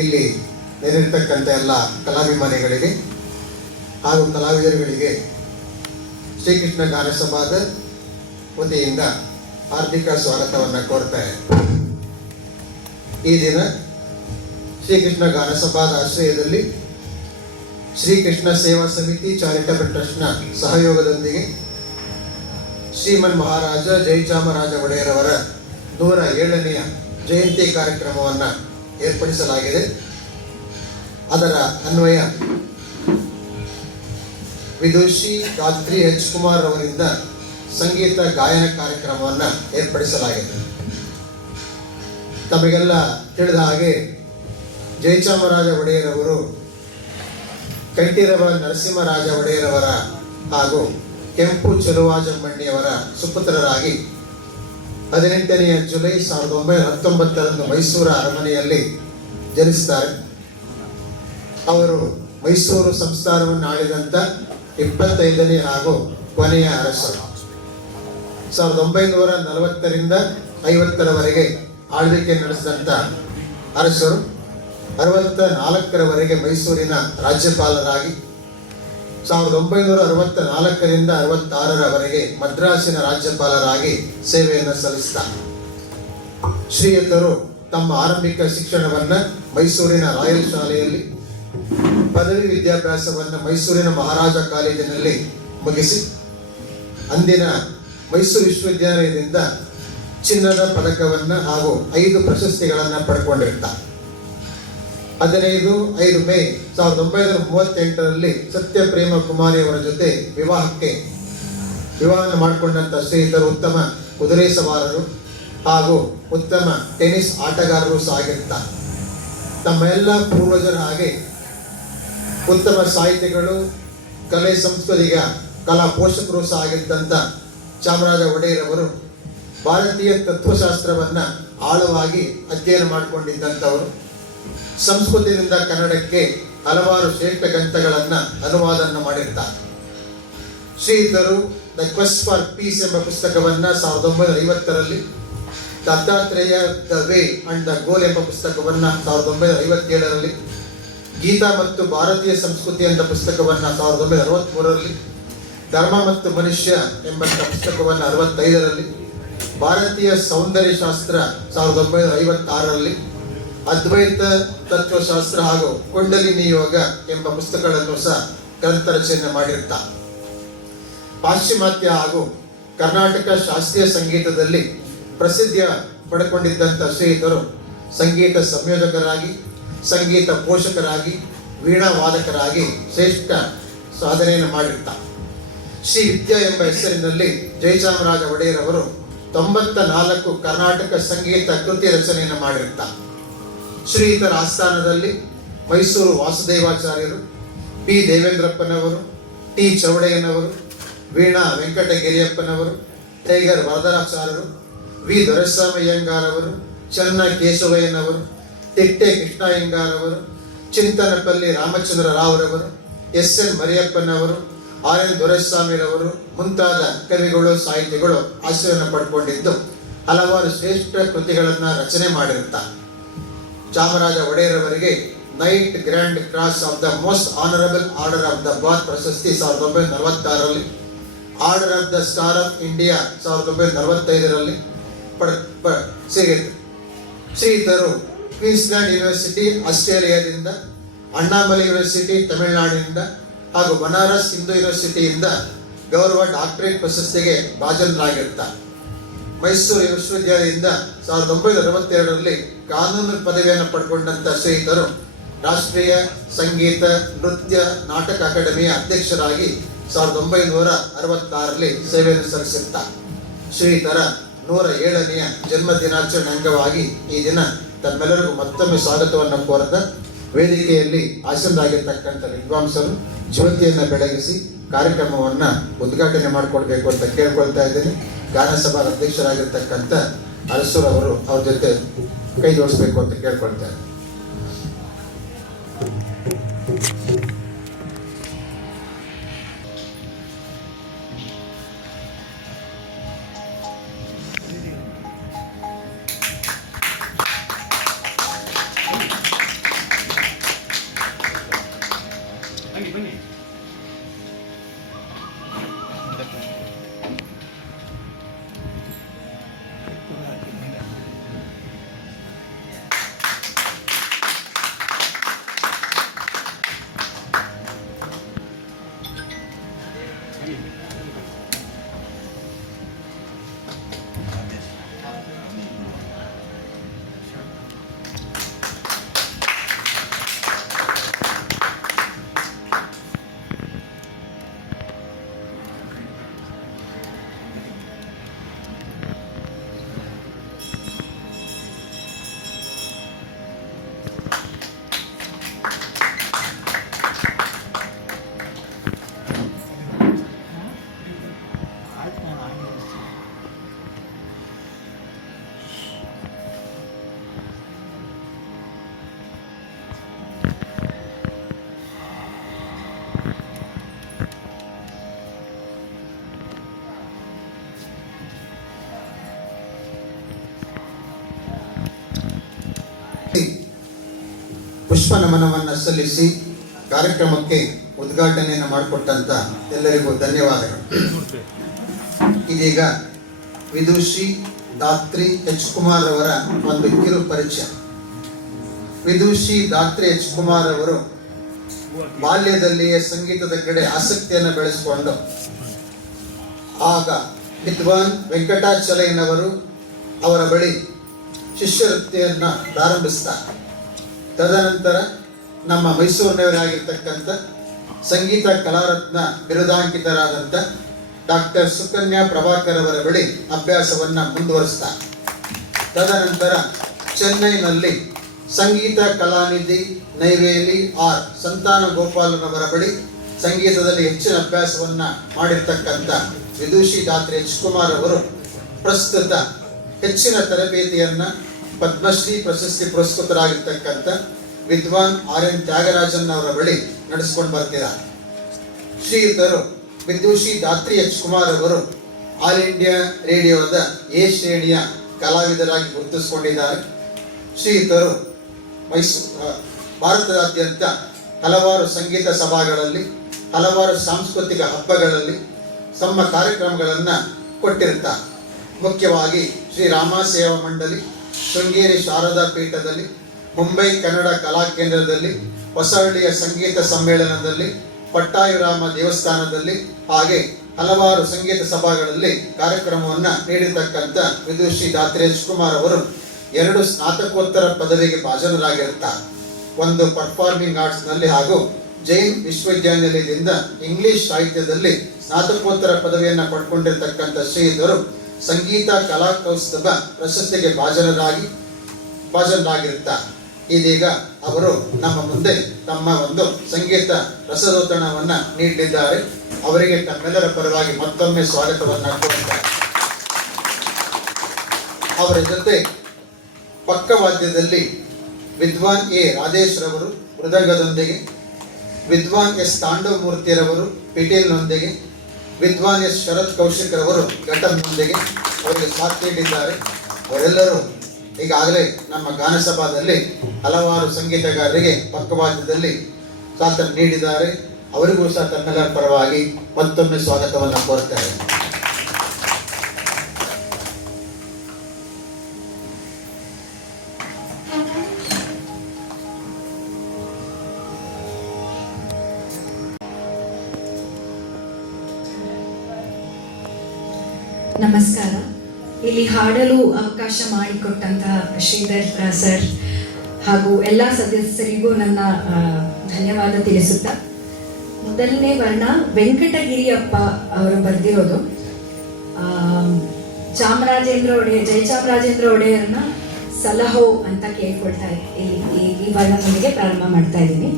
ಇಲ್ಲಿ ನೆರೆದಿರ್ತಕ್ಕಂಥ ಎಲ್ಲ ಕಲಾಭಿಮಾನಿಗಳಿಗೆ ಹಾಗೂ ಕಲಾವಿದರುಗಳಿಗೆ ಶ್ರೀಕೃಷ್ಣ ಗಾನ ಸಭಾದ ವತಿಯಿಂದ ಹಾರ್ದಿಕ ಸ್ವಾಗತವನ್ನು ಕೋರ್ತಾರೆ. ಈ ದಿನ ಶ್ರೀಕೃಷ್ಣ ಗಾನ ಸಭಾದ ಆಶ್ರಯದಲ್ಲಿ ಶ್ರೀಕೃಷ್ಣ ಸೇವಾ ಸಮಿತಿ ಚಾರಿಟಬಲ್ ಟ್ರಸ್ಟ್ನ ಸಹಯೋಗದೊಂದಿಗೆ ಶ್ರೀಮನ್ ಮಹಾರಾಜ ಜಯಚಾಮರಾಜ ಒಡೆಯರವರ 107ನೇ ಜಯಂತಿ ಕಾರ್ಯಕ್ರಮವನ್ನು ಏರ್ಪಡಿಸಲಾಗಿದೆ. ಅದರ ಅನ್ವಯ ವಿದುಷಿ ಗಾತ್ರಿ ಎಚ್ ಕುಮಾರ್ ಅವರಿಂದ ಸಂಗೀತ ಗಾಯನ ಕಾರ್ಯಕ್ರಮವನ್ನು ಏರ್ಪಡಿಸಲಾಗಿದೆ. ತಮಗೆಲ್ಲ ತಿಳಿದ ಹಾಗೆ ಜಯಚಾಮರಾಜ ಒಡೆಯರವರು ಕಂಠೀರವ ನರಸಿಂಹರಾಜ ಒಡೆಯರವರ ಹಾಗೂ ಕೆಂಪು ಚೆಲುವಾಜಮ್ಮಣ್ಣಿಯವರ ಸುಪುತ್ರರಾಗಿ 18ನೇ ಜುಲೈ 1919 ಮೈಸೂರ ಅರಮನೆಯಲ್ಲಿ ಜನಿಸುತ್ತಾರೆ. ಅವರು ಮೈಸೂರು ಸಂಸ್ಥಾನವನ್ನು ಆಳಿದಂಥ 25ನೇ ಹಾಗೂ ಕೊನೆಯ ಅರಸರು. 1940ರಿಂದ 50ರವರೆಗೆ ಆಳ್ವಿಕೆ ನಡೆಸಿದಂಥ ಅರಸರು 64ರವರೆಗೆ ಮೈಸೂರಿನ ರಾಜ್ಯಪಾಲರಾಗಿ 1964ರಿಂದ 66ರವರೆಗೆ ಮದ್ರಾಸಿನ ರಾಜ್ಯಪಾಲರಾಗಿ ಸೇವೆಯನ್ನು ಸಲ್ಲಿಸಿದ್ದಾರೆ. ಶ್ರೀಯುತರು ತಮ್ಮ ಆರಂಭಿಕ ಶಿಕ್ಷಣವನ್ನು ಮೈಸೂರಿನ ರಾಯಲ್ ಶಾಲೆಯಲ್ಲಿ, ಪದವಿ ವಿದ್ಯಾಭ್ಯಾಸವನ್ನು ಮೈಸೂರಿನ ಮಹಾರಾಜ ಕಾಲೇಜಿನಲ್ಲಿ ಮುಗಿಸಿ ಅಂದಿನ ಮೈಸೂರು ವಿಶ್ವವಿದ್ಯಾಲಯದಿಂದ ಚಿನ್ನದ ಪದಕವನ್ನು ಹಾಗೂ 5 ಪ್ರಶಸ್ತಿಗಳನ್ನು ಪಡ್ಕೊಂಡಿರ್ತಾರೆ. 15 ಮೇ 1938ರಲ್ಲಿ ಸತ್ಯಪ್ರೇಮ ಕುಮಾರಿಯವರ ಜೊತೆ ವಿವಾಹವನ್ನು ಮಾಡಿಕೊಂಡಂಥ ಶ್ರೀಯುತರು ಉತ್ತಮ ಕುದುರೆ ಸವಾರರು ಹಾಗೂ ಉತ್ತಮ ಟೆನ್ನಿಸ್ ಆಟಗಾರರು ಸಹ ಆಗಿರ್ತಾರೆ. ತಮ್ಮ ಎಲ್ಲ ಪೂರ್ವಜರ ಹಾಗೆ ಉತ್ತಮ ಸಾಹಿತಿಗಳು, ಕಲೆ ಸಂಸ್ಕೃತಿಯ ಕಲಾ ಪೋಷಕರು ಸಹ ಆಗಿದ್ದಂಥ ಚಾಮರಾಜ ಒಡೆಯರವರು ಭಾರತೀಯ ತತ್ವಶಾಸ್ತ್ರವನ್ನು ಆಳವಾಗಿ ಅಧ್ಯಯನ ಮಾಡಿಕೊಂಡಿದ್ದಂಥವರು. ಸಂಸ್ಕೃತದಿಂದ ಕನ್ನಡಕ್ಕೆ ಹಲವಾರು ಶ್ರೇಷ್ಠ ಗ್ರಂಥಗಳನ್ನು ಅನುವಾದವನ್ನು ಮಾಡಿರ್ತಾರೆ. ಶ್ರೀಯುತರು ದ ಕ್ವೆಸ್ಟ್ ಫಾರ್ ಪೀಸ್ ಎಂಬ ಪುಸ್ತಕವನ್ನು 1950ರಲ್ಲಿ, Dattatreya the way and the goal ಎಂಬ ಪುಸ್ತಕವನ್ನು 1957ರಲ್ಲಿ, ಗೀತಾ ಮತ್ತು ಭಾರತೀಯ ಸಂಸ್ಕೃತಿ ಎಂಬ ಪುಸ್ತಕವನ್ನು 1963ರಲ್ಲಿ, ಧರ್ಮ ಮತ್ತು ಮನುಷ್ಯ ಎಂಬಂಥ ಪುಸ್ತಕವನ್ನು 65ರಲ್ಲಿ, ಭಾರತೀಯ ಸೌಂದರ್ಯ ಶಾಸ್ತ್ರ 1956ರಲ್ಲಿ, ಅದ್ವೈತ ತತ್ವಶಾಸ್ತ್ರ ಹಾಗೂ ಕುಂಡಲಿನಿ ಯೋಗ ಎಂಬ ಪುಸ್ತಕಗಳನ್ನು ಸಹ ಗ್ರಂಥ ರಚನೆ ಮಾಡಿರ್ತಾರೆ. ಪಾಶ್ಚಿಮಾತ್ಯ ಹಾಗೂ ಕರ್ನಾಟಕ ಶಾಸ್ತ್ರೀಯ ಸಂಗೀತದಲ್ಲಿ ಪ್ರಸಿದ್ಧಿಯ ಪಡೆದುಕೊಂಡಿದ್ದಂಥ ಶ್ರೀಯುತರು ಸಂಗೀತ ಸಂಯೋಜಕರಾಗಿ, ಸಂಗೀತ ಪೋಷಕರಾಗಿ, ವೀಣಾ ವಾದಕರಾಗಿ ಶ್ರೇಷ್ಠ ಸಾಧನೆಯನ್ನು ಮಾಡಿರ್ತಾರೆ. ಶ್ರೀ ವಿದ್ಯಾ ಎಂಬ ಹೆಸರಿನಲ್ಲಿ ಜಯಚಾಮರಾಜ ಒಡೆಯರವರು 94 ಕರ್ನಾಟಕ ಸಂಗೀತ ಕೃತಿ ರಚನೆಯನ್ನು ಮಾಡಿರ್ತಾರೆ. ಶ್ರೀಯುತರ ಆಸ್ಥಾನದಲ್ಲಿ ಮೈಸೂರು ವಾಸುದೇವಾಚಾರ್ಯರು, ಪಿ ದೇವೇಂದ್ರಪ್ಪನವರು, ಟಿ ಚೌಡಯ್ಯನವರು, ವೀಣಾ ವೆಂಕಟಗಿರಿಯಪ್ಪನವರು, ಟೈಗರ್ ವರದರಾಚಾರ್ಯರು, ವಿ ದೊರೆಸ್ವಾಮಯ್ಯಂಗಾರವರು, ಚನ್ನ ಕೇಶವಯ್ಯನವರು, ತಿಟ್ಟೆ ಕೃಷ್ಣಯ್ಯಂಗಾರವರು, ಚಿಂತನಪಲ್ಲಿ ರಾಮಚಂದ್ರ ರಾವ್ರವರು, ಎಸ್ ಎನ್ ಮರಿಯಪ್ಪನವರು, ಆರ್ ಎನ್ ದೊರೆಸ್ವಾಮಿರವರು ಮುಂತಾದ ಕವಿಗಳು, ಸಾಹಿತಿಗಳು ಆಶ್ರಯವನ್ನು ಪಡ್ಕೊಂಡಿದ್ದು ಹಲವಾರು ಶ್ರೇಷ್ಠ ಕೃತಿಗಳನ್ನು ರಚನೆ ಮಾಡಿರುತ್ತಾರೆ. ಚಾಮರಾಜ ಒಡೆಯರವರಿಗೆ Knight Grand Cross of the Most Honourable Order of the Bath ಪ್ರಶಸ್ತಿ 1946ರಲ್ಲಿ, Order of the Star of India 1945ರಲ್ಲಿ ಸಿಗಿತ್ತು. ಶ್ರೀಯುತರು ಕ್ವೀನ್ಸ್ಲ್ಯಾಂಡ್ ಯೂನಿವರ್ಸಿಟಿ ಆಸ್ಟ್ರೇಲಿಯಾದಿಂದ, ಅಣ್ಣಾಮಲೈ ಯೂನಿವರ್ಸಿಟಿ ತಮಿಳುನಾಡಿನಿಂದ ಹಾಗೂ ಬನಾರಸ್ ಹಿಂದೂ ಯೂನಿವರ್ಸಿಟಿಯಿಂದ ಗೌರವ ಡಾಕ್ಟರೇಟ್ ಪ್ರಶಸ್ತಿಗೆ ಭಾಜನರಾಗಿರ್ತಾರೆ. ಮೈಸೂರು ವಿಶ್ವವಿದ್ಯಾಲಯದಿಂದ 1962ರಲ್ಲಿ ಕಾನೂನು ಪದವಿಯನ್ನು ಪಡ್ಕೊಂಡಂಥ ಶ್ರೀಯುತರು ರಾಷ್ಟ್ರೀಯ ಸಂಗೀತ ನೃತ್ಯ ನಾಟಕ ಅಕಾಡೆಮಿಯ ಅಧ್ಯಕ್ಷರಾಗಿ 1966ರಲ್ಲಿ ಸೇವೆಯನ್ನು ಸಲ್ಲಿಸಿರ್ತಾರೆ. ಶ್ರೀಯುತರ 107ನೇ ಜನ್ಮ ದಿನಾಚರಣೆ ಅಂಗವಾಗಿ ಈ ದಿನ ತಮ್ಮೆಲ್ಲರಿಗೂ ಮತ್ತೊಮ್ಮೆ ಸ್ವಾಗತವನ್ನು ಕೋರದ ವೇದಿಕೆಯಲ್ಲಿ ಆಸೀನರಾಗಿರ್ತಕ್ಕಂಥ ವಿದ್ವಾಂಸರು ಜ್ಯೋತಿಯನ್ನು ಬೆಳಗಿಸಿ ಕಾರ್ಯಕ್ರಮವನ್ನು ಉದ್ಘಾಟನೆ ಮಾಡಿಕೊಡ್ಬೇಕು ಅಂತ ಕೇಳ್ಕೊಳ್ತಾ ಇದ್ದೀನಿ. ಗಾನ ಸಭಾ ಅಧ್ಯಕ್ಷರಾಗಿರ್ತಕ್ಕಂಥ ಅರಸೂರವರು ಅವ್ರ ಜೊತೆ ಕೈ ಜೋಡಿಸ್ಬೇಕು ಅಂತ ಕೇಳ್ಕೊಳ್ತಾರೆ. ಪುಷ್ಪ ನಮನವನ್ನು ಸಲ್ಲಿಸಿ ಕಾರ್ಯಕ್ರಮಕ್ಕೆ ಉದ್ಘಾಟನೆಯನ್ನು ಮಾಡಿಕೊಟ್ಟಂತ ಎಲ್ಲರಿಗೂ ಧನ್ಯವಾದಗಳು. ಇದೀಗ ವಿದುಷಿ ದಾತ್ರಿ ಎಚ್ ಕುಮಾರ್ ಅವರ ಒಂದು ಕಿರು ಪರಿಚಯ. ವಿದುಷಿ ದಾತ್ರಿ ಎಚ್ ಕುಮಾರ್ ಅವರು ಬಾಲ್ಯದಲ್ಲಿಯೇ ಸಂಗೀತದ ಕಡೆ ಆಸಕ್ತಿಯನ್ನು ಬೆಳೆಸಿಕೊಂಡು ಆಗ ವಿದ್ವಾನ್ ವೆಂಕಟಾಚಲಯ್ಯನವರು ಅವರ ಬಳಿ ಶಿಷ್ಯವೃತ್ತಿಯನ್ನು ಪ್ರಾರಂಭಿಸ್ತಾರೆ. ತದನಂತರ ನಮ್ಮ ಮೈಸೂರಿನವರಾಗಿರ್ತಕ್ಕಂಥ ಸಂಗೀತ ಕಲಾರತ್ನ ಬಿರುದಾಂಕಿತರಾದಂಥ ಡಾಕ್ಟರ್ ಸುಕನ್ಯಾ ಪ್ರಭಾಕರ್ ಅವರ ಬಳಿ ಅಭ್ಯಾಸವನ್ನು ಮುಂದುವರಿಸ್ತಾರೆ. ತದನಂತರ ಚೆನ್ನೈನಲ್ಲಿ ಸಂಗೀತ ಕಲಾನಿಧಿ ನೈವೇಲಿ ಆರ್ ಸಂತಾನ ಗೋಪಾಲನವರ ಬಳಿ ಸಂಗೀತದಲ್ಲಿ ಹೆಚ್ಚಿನ ಅಭ್ಯಾಸವನ್ನು ಮಾಡಿರ್ತಕ್ಕಂಥ ವಿದುಷಿ ದಾತ್ರಿ ಎಚ್ ಕುಮಾರ್ ಅವರು ಪ್ರಸ್ತುತ ಹೆಚ್ಚಿನ ತರಬೇತಿಯನ್ನು ಪದ್ಮಶ್ರೀ ಪ್ರಶಸ್ತಿ ಪುರಸ್ಕೃತರಾಗಿರ್ತಕ್ಕಂಥ ವಿದ್ವಾನ್ ಆರ್ ಎನ್ ತ್ಯಾಗರಾಜನ್ ಅವರ ಬಳಿ ನಡೆಸಿಕೊಂಡು ಬರ್ತಿದ್ದಾರೆ. ಶ್ರೀಯುತರು ವಿದುಷಿ ದಾತ್ರಿ ಎಚ್ ಕುಮಾರ್ ಅವರು ಆಲ್ ಇಂಡಿಯಾ ರೇಡಿಯೋದ ಎ ಶ್ರೇಣಿಯ ಕಲಾವಿದರಾಗಿ ಗುರುತಿಸಿಕೊಂಡಿದ್ದಾರೆ. ಶ್ರೀಯುತರು ಭಾರತದಾದ್ಯಂತ ಹಲವಾರು ಸಂಗೀತ ಸಭಾಗಳಲ್ಲಿ, ಹಲವಾರು ಸಾಂಸ್ಕೃತಿಕ ಹಬ್ಬಗಳಲ್ಲಿ ತಮ್ಮ ಕಾರ್ಯಕ್ರಮಗಳನ್ನು ಕೊಟ್ಟಿರ್ತಾರೆ. ಮುಖ್ಯವಾಗಿ ಶ್ರೀ ರಾಮ ಸೇವಾ ಮಂಡಳಿ, ಶೃಂಗೇರಿ ಶಾರದಾ ಪೀಠದಲ್ಲಿ, ಮುಂಬೈ ಕನ್ನಡ ಕಲಾ ಕೇಂದ್ರದಲ್ಲಿ, ಹೊಸಹಳ್ಳಿಯ ಸಂಗೀತ ಸಮ್ಮೇಳನದಲ್ಲಿ, ಪಟ್ಟಾಯುರಾಮ ದೇವಸ್ಥಾನದಲ್ಲಿ ಹಾಗೆ ಹಲವಾರು ಸಂಗೀತ ಸಭಾಗಳಲ್ಲಿ ಕಾರ್ಯಕ್ರಮವನ್ನು ನೀಡಿರ್ತಕ್ಕಂಥ ವಿದುಷಿ ದಾತ್ರಿ ಎಚ್ ಕುಮಾರ್ ಅವರು 2 ಸ್ನಾತಕೋತ್ತರ ಪದವಿಗೆ ಭಾಜನರಾಗಿರುತ್ತಾರೆ. ಒಂದು ಪರ್ಫಾರ್ಮಿಂಗ್ ಆರ್ಟ್ಸ್ನಲ್ಲಿ ಹಾಗೂ ಜೈನ್ ವಿಶ್ವವಿದ್ಯಾನಿಲಯದಿಂದ ಇಂಗ್ಲಿಷ್ ಸಾಹಿತ್ಯದಲ್ಲಿ ಸ್ನಾತಕೋತ್ತರ ಪದವಿಯನ್ನು ಪಡ್ಕೊಂಡಿರ್ತಕ್ಕಂಥ ಶ್ರೀಯುತರು ಸಂಗೀತ ಕಲಾ ಕೌಸ್ತುಭ ಪ್ರಶಸ್ತಿಗೆ ಭಾಜನರಾಗಿರುತ್ತಾರೆ. ಇದೀಗ ಅವರು ನಮ್ಮ ಮುಂದೆ ತಮ್ಮ ಒಂದು ಸಂಗೀತ ರಸದೌತಣವನ್ನು ನೀಡಲಿದ್ದಾರೆ. ಅವರಿಗೆ ತಮ್ಮೆಲ್ಲರ ಪರವಾಗಿ ಮತ್ತೊಮ್ಮೆ ಸ್ವಾಗತವನ್ನು ಕೋರುತ್ತಾರೆ. ಅವರ ಜೊತೆ ಪಕ್ಕವಾದ್ಯದಲ್ಲಿ ವಿದ್ವಾನ್ ಎ ರಾಧೇಶ್ ರವರು ಮೃದಂಗದೊಂದಿಗೆ, ವಿದ್ವಾನ್ ಎಸ್ ತಾಂಡವಮೂರ್ತಿರವರು ಪಿಟೀಲ್ನೊಂದಿಗೆ, ವಿದ್ವಾನ್ ಎಸ್ ಶರತ್ ಕೌಶಿಕ್ ರವರು ಘಟಮ್ನೊಂದಿಗೆ ಅವರಿಗೆ ಸಾಥ್ ನೀಡಿದ್ದಾರೆ. ಅವರೆಲ್ಲರೂ ಈಗಾಗಲೇ ನಮ್ಮ ಗಾನಸಭಾದಲ್ಲಿ ಹಲವಾರು ಸಂಗೀತಗಾರರಿಗೆ ಪಕ್ಕವಾದ್ಯದಲ್ಲಿ ಸಾಥನ್ನು ನೀಡಿದ್ದಾರೆ. ಅವರಿಗೂ ಸಹ ತಮ್ಮೆಲ್ಲರ ಪರವಾಗಿ ಮತ್ತೊಮ್ಮೆ ಸ್ವಾಗತವನ್ನು ಕೋರುತ್ತಾರೆ. ನಮಸ್ಕಾರ. ಇಲ್ಲಿ ಹಾಡಲು ಅವಕಾಶ ಮಾಡಿಕೊಟ್ಟಂತಹ ಶ್ರೀಧರ್ ಸರ್ ಹಾಗೂ ಎಲ್ಲ ಸದಸ್ಯರಿಗೂ ನನ್ನ ಧನ್ಯವಾದ ತಿಳಿಸುತ್ತಾ, ಮೊದಲನೇ ವರ್ಣ ವೆಂಕಟಗಿರಿಯಪ್ಪ ಅವರು ಬರೆದಿರೋದು. ಜಯಚಾಮರಾಜೇಂದ್ರ ಒಡೆಯರ್ನ ಸಲಹೋ ಅಂತ ಕೇಳ್ಕೊಳ್ತಾ ಈ ವರ್ಣದೊಂದಿಗೆ ಪ್ರಾರಂಭ ಮಾಡ್ತಾ ಇದ್ದೀನಿ.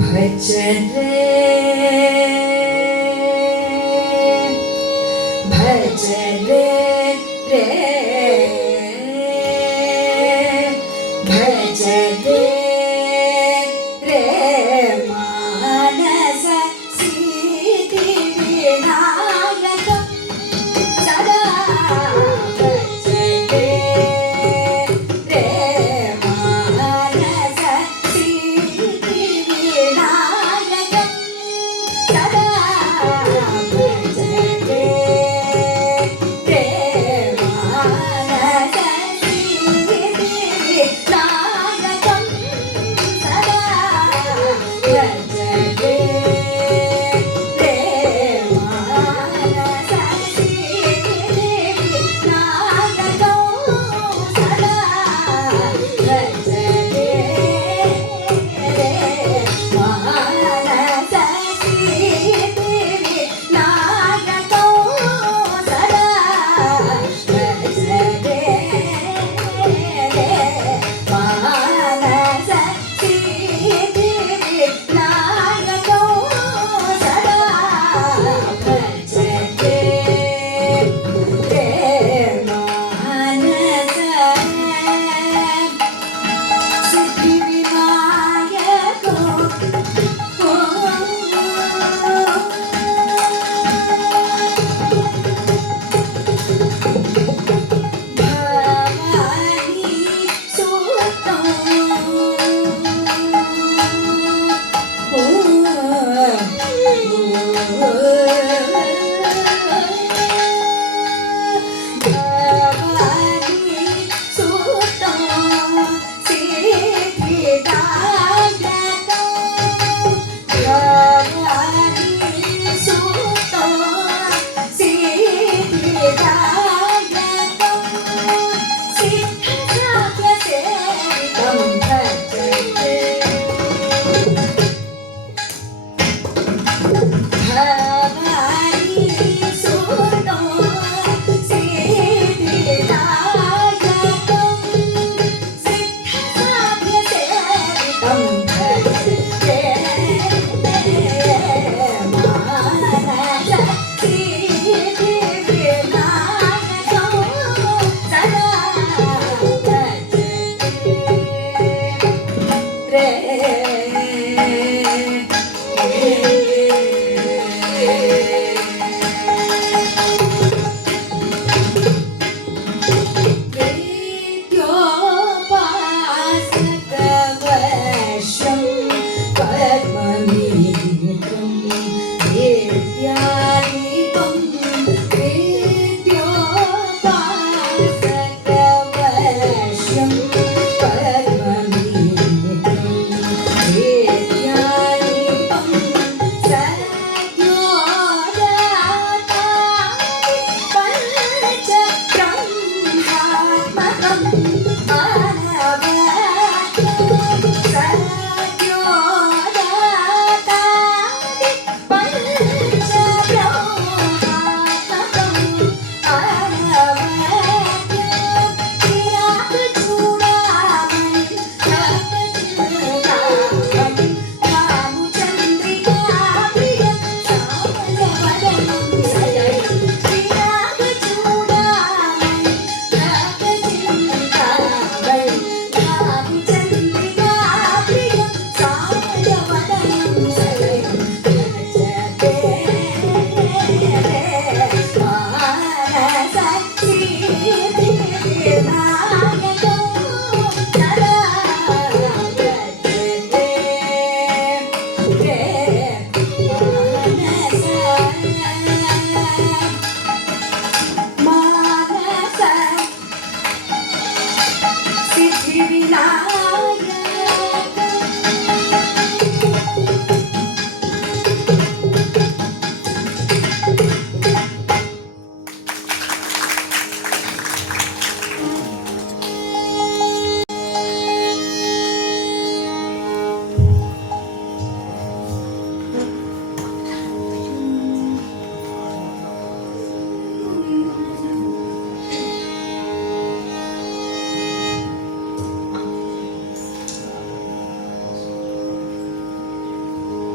ಭಜರೆ ಭಜರೆ ರೇ ಭಜರೆ ರೇ ಮಾನಸ ಸಿದ್ಧಿ ವಿನಾಯಕ ಸದಾ ಭಜರೆ ರೇ ಮಾನಸ ಸಿದ್ಧಿ ವಿನಾಯಕ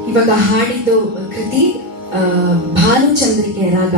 ಇವಾಗ ಹಾಡಿದ್ದು ಕೃತಿ ಭಾನುಚಂದ್ರಿಕೆ ರಾಗ.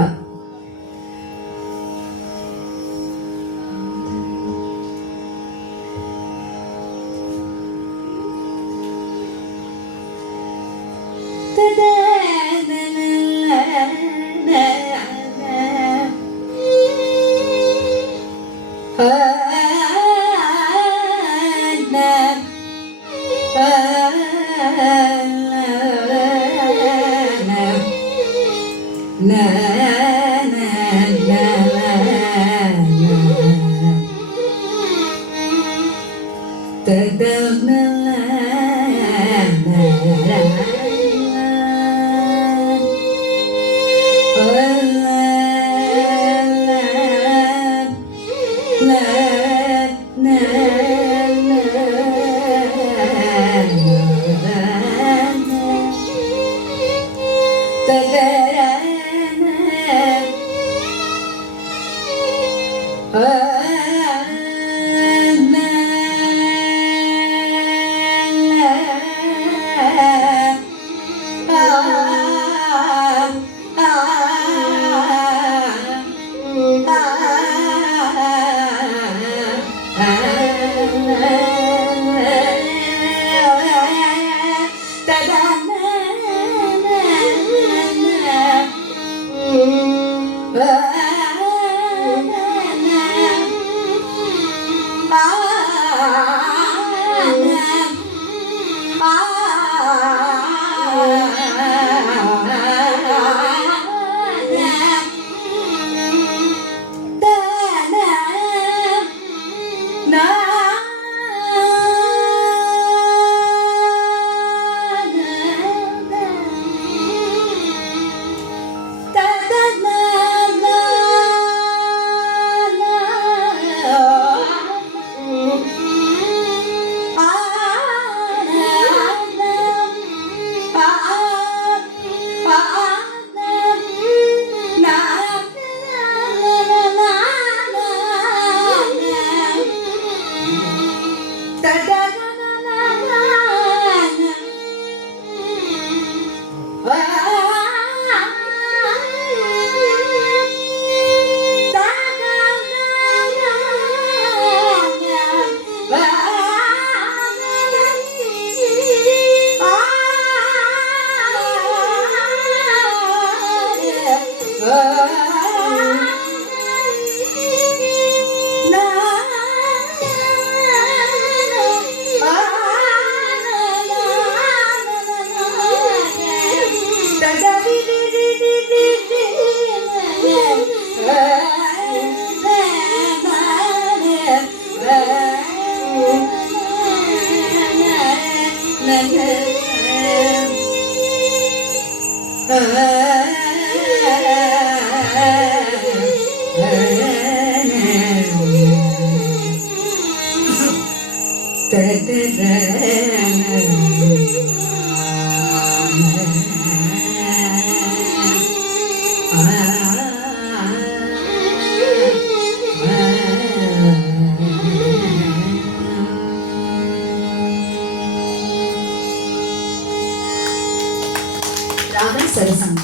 ರಾಗ ಸರಸಂಗ.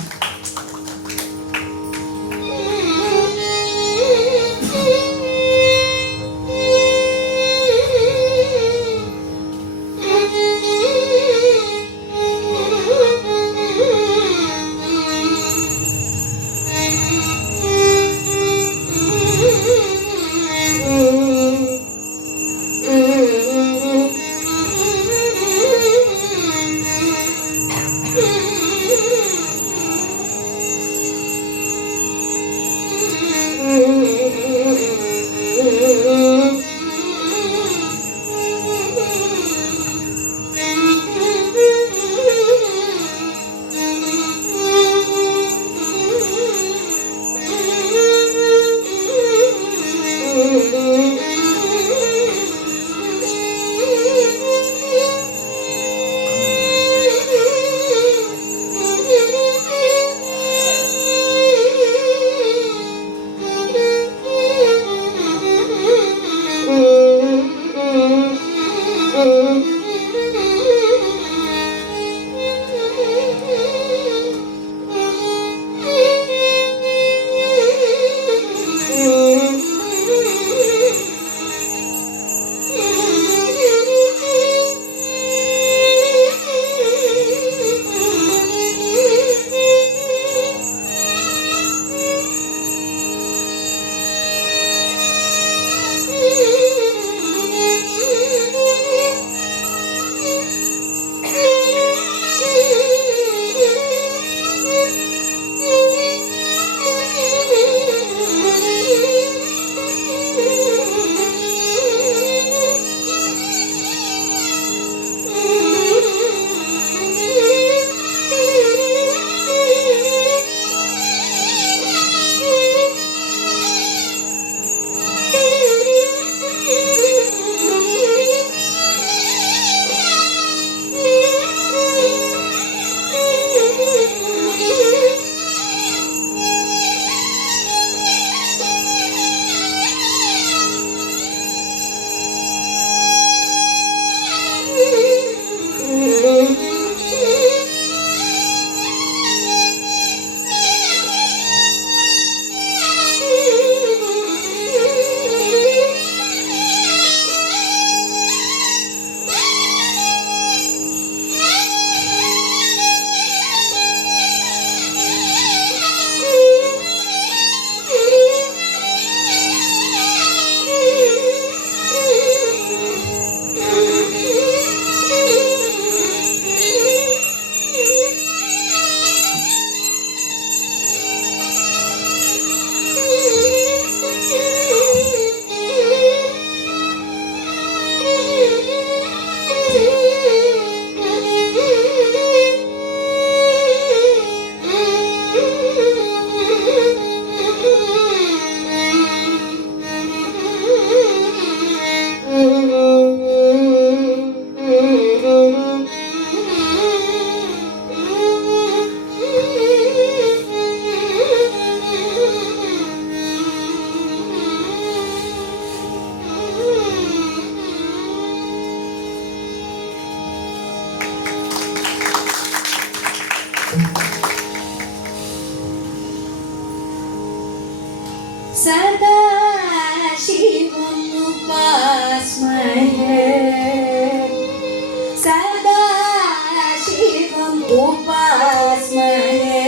उपास्महे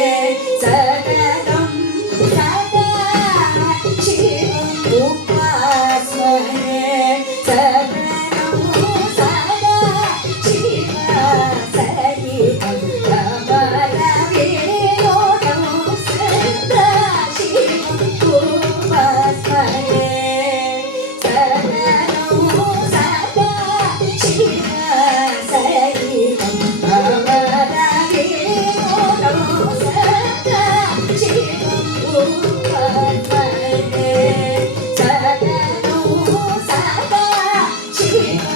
सततं सदा शिवम् उपास्महे सततं सदा शिव सहितं कमलविनोदं सदा शिवम् उपास्महे सततं सदा शिव सहितं कमलविनोदं सदा शिवम् उपास्महे सततं सदा शिव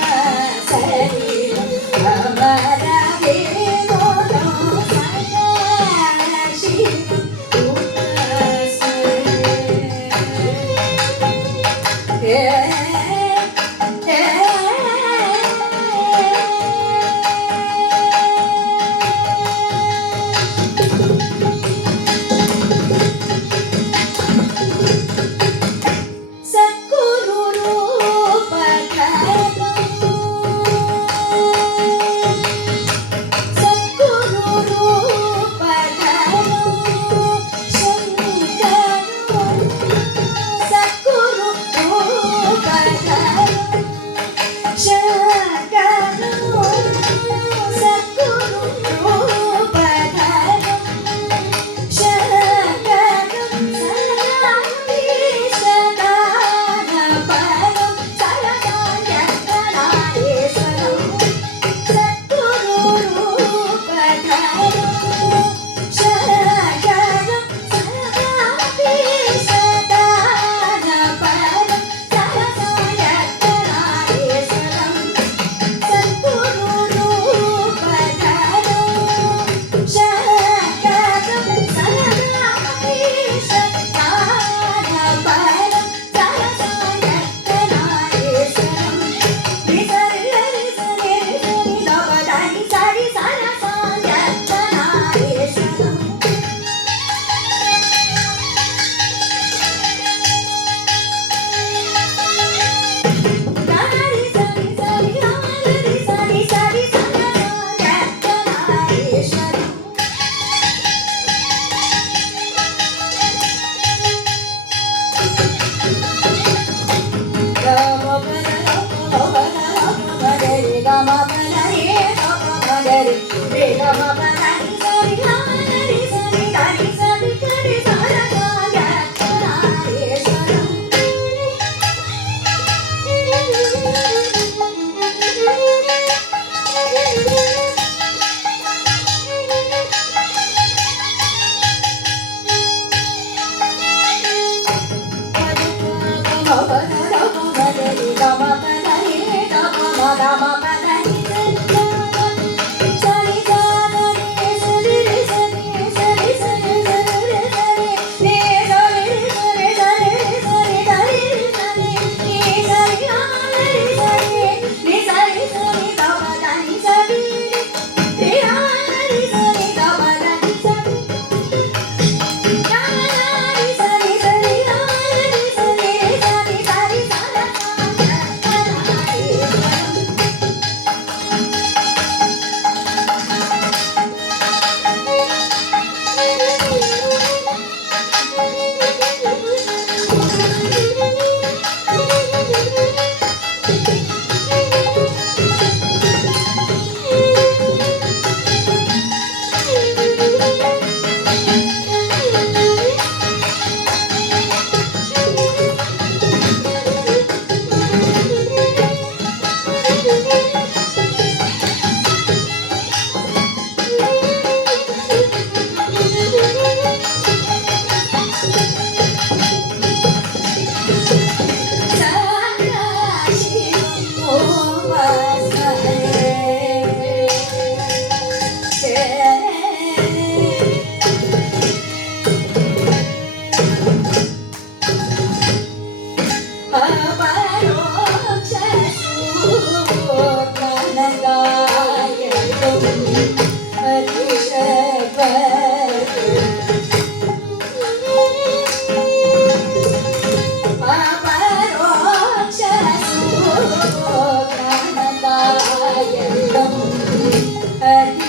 सहितं कमलविनोदं सदा शिवम्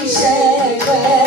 Share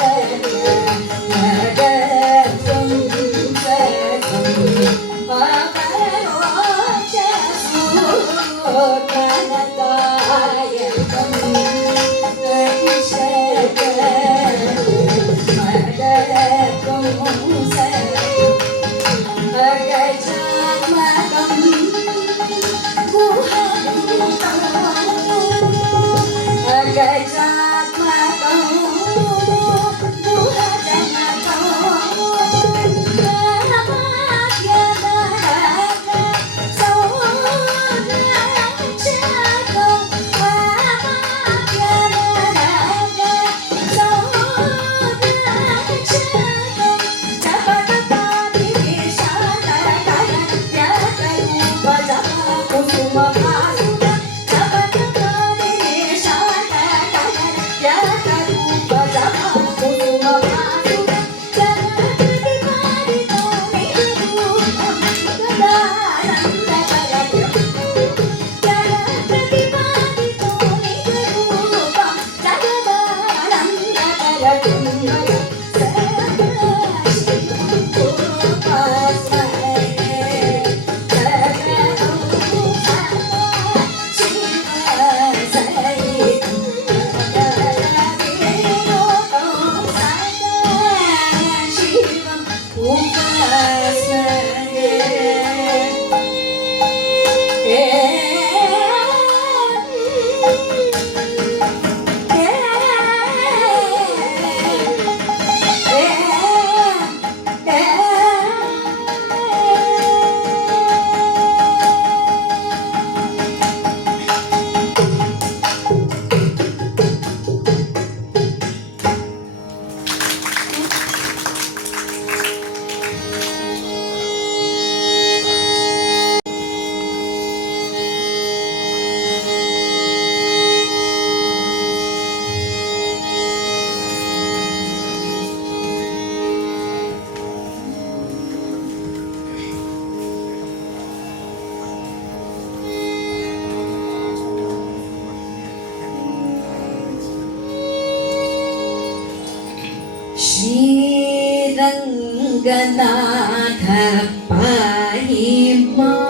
ಶ್ರೀರಂಗನಾಥ ಪಾಹಿ ಮಾಂ.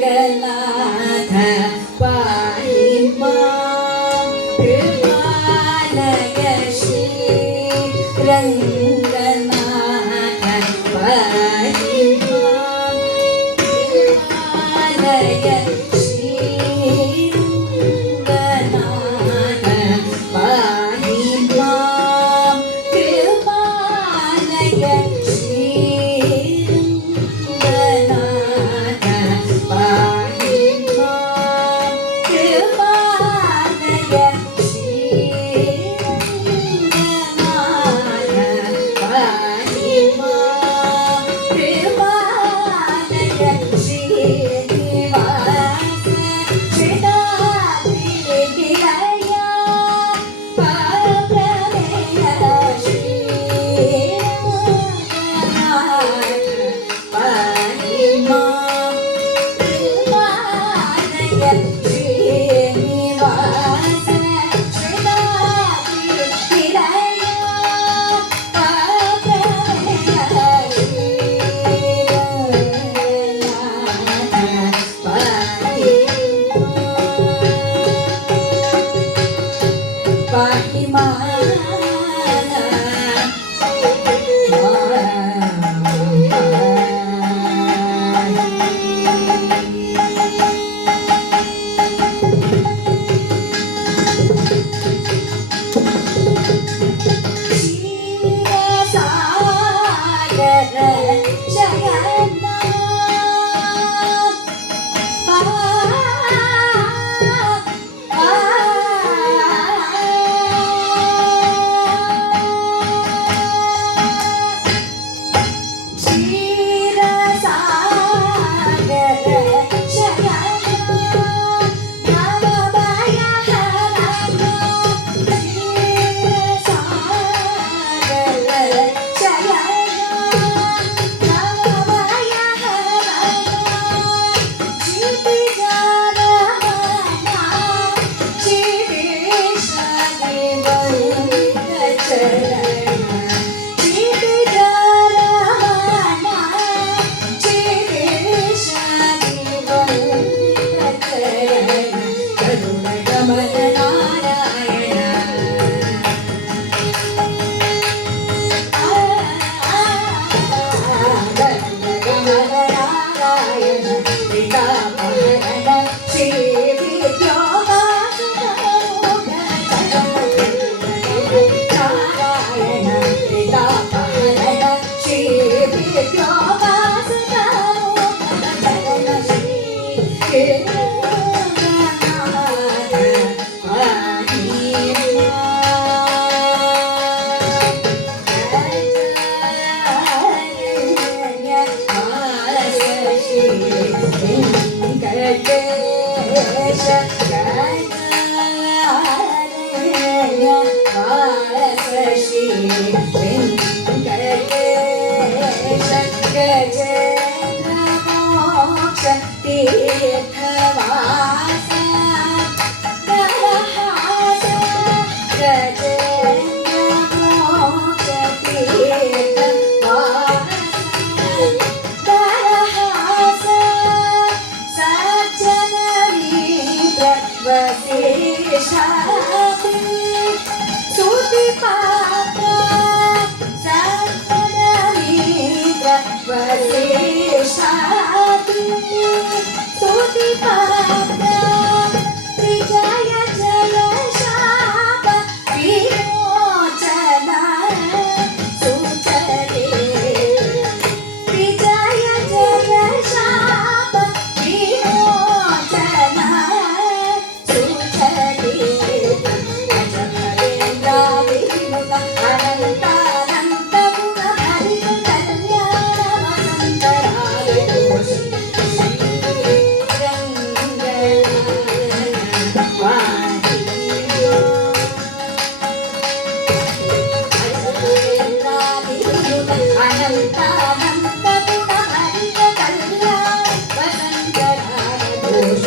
ಶ್ರೀರಂಗನಾಥ ಪಾಹಿ ಮಾಂ. ಕೃಪಾಲಯ ಶ್ರೀರಂಗನಾಥ ಪಾಹಿ ಮಾಂ. ಕೃಪಾಲಯ ಶ್ರೀರಂಗನಾಥ ಪಾಹಿ ಮಾಂ. ಕೃಪಾಲಯ ವಸಿಷ್ಠಾಪಿ ಸ್ತುತಿ ಪಾತ್ರ ಸತ್ಪದಮಿತ್ರ ವಸಿಷ್ಠಾಪಿ ಸ್ತುತಿ ಪಾತ್ರ ವಿಜಯ ಜಯ ಶಾಪ ವಿಮೋಚನ ಸುಚರೇ ವಿಜಯ ಜಯ ಶಾಪ ವಿಮೋಚನ ಸುಚರೇ ಅಜಪರೇಂದ್ರ ವಿನುತ ಅನಂತಾನಂತ ಗುಣ ಹರಿತ ಕಲ್ಯಾಣ ವಸಂತರಾಯ ಘೋಷ ಅನಂತಾನಂತ ಗುಣ ಹರಿತ ಕಲ್ಯಾಣ ವಸಂತರಾಯ ಘೋಷ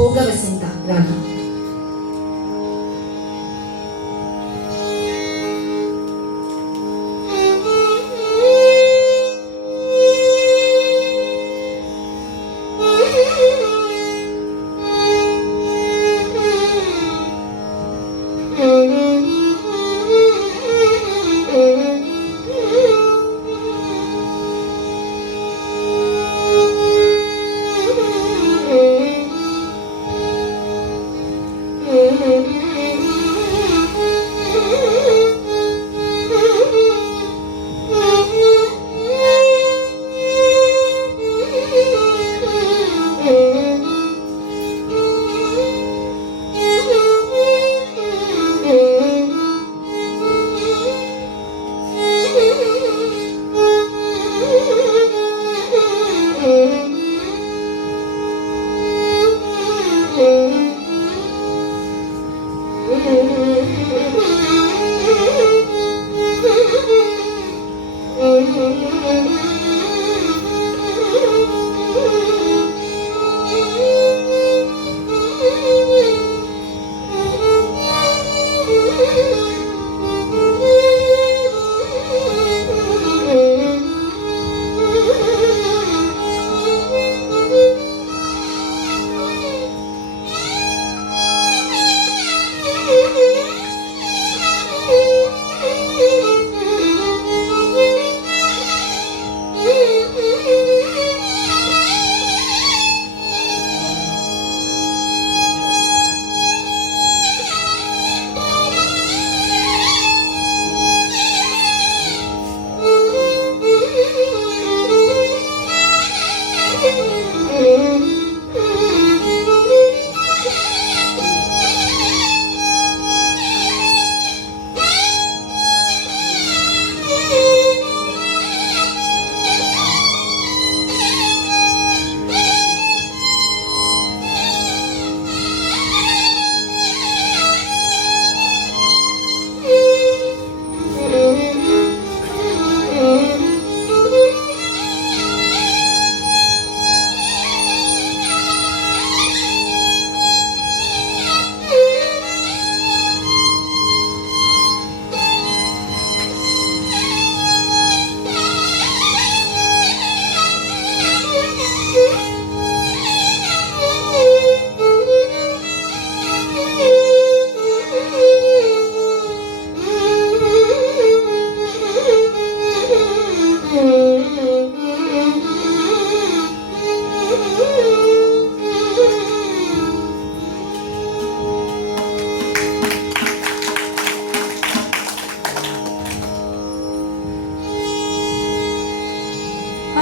ಭೋಗ ವಸಂತ ರಾಗ.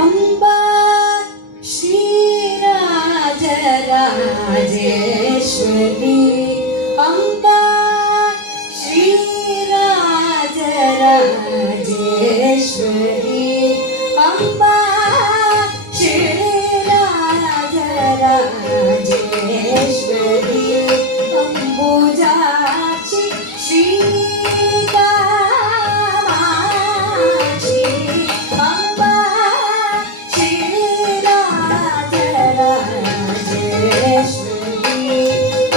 ಅಂಬಾ ಶ್ರೀರಾಜರಾಜೇಶ್ವರಿ, ಅಂಬಾ ಶ್ರೀರಾಜರಾಜೇಶ್ವರಿ, ಅಂಬಾ ಶ್ರೀರಾಜರಾಜೇಶ್ವರಿ, ಅಂಬುಜಾಕ್ಷಿ ಶ್ರೀಕಾಮಾಕ್ಷಿ, ಅಂಬಾ ಶ್ರೀರಾಜರಾಜೇಶ್ವರಿ,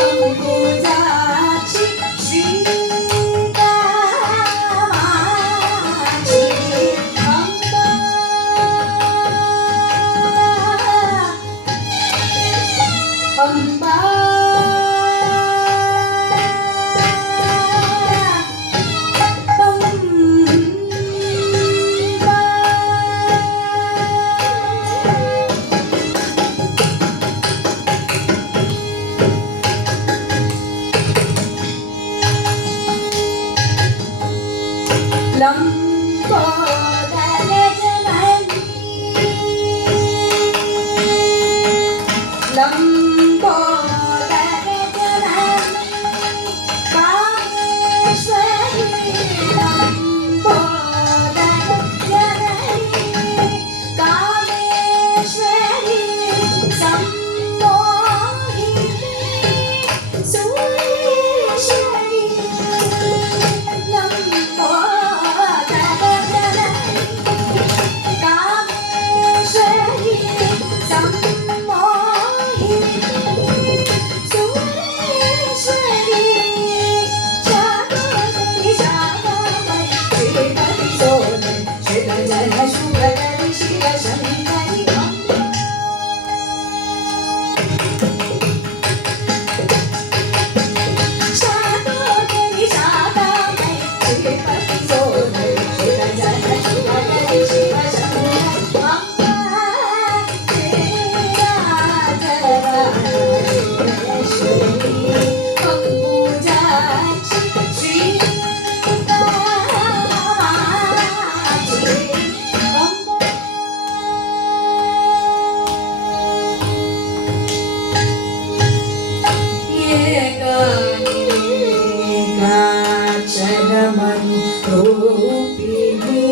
ಅಂಬುಜಾಕ್ಷಿ ಶ್ರೀಕಾಮಾಕ್ಷಿ, ಅಂಬಾ ಲಂಬೋದರ ಜನನಿ, ಲಂಬೋದರ ಜನನಿ ಕಾಮೇಶ್ವರಿ, ಲಂಬೋದರ ಜನನಿ ಕಾಮೇಶ್ವರಿ, ಸಂಮೋಹಿನಿ ಸುರೇಶ್ವರಿ, ಕಾಮೇಶ್ವರಿ ಸಂಮೋಹಿನಿ ರೂಪಿಣಿ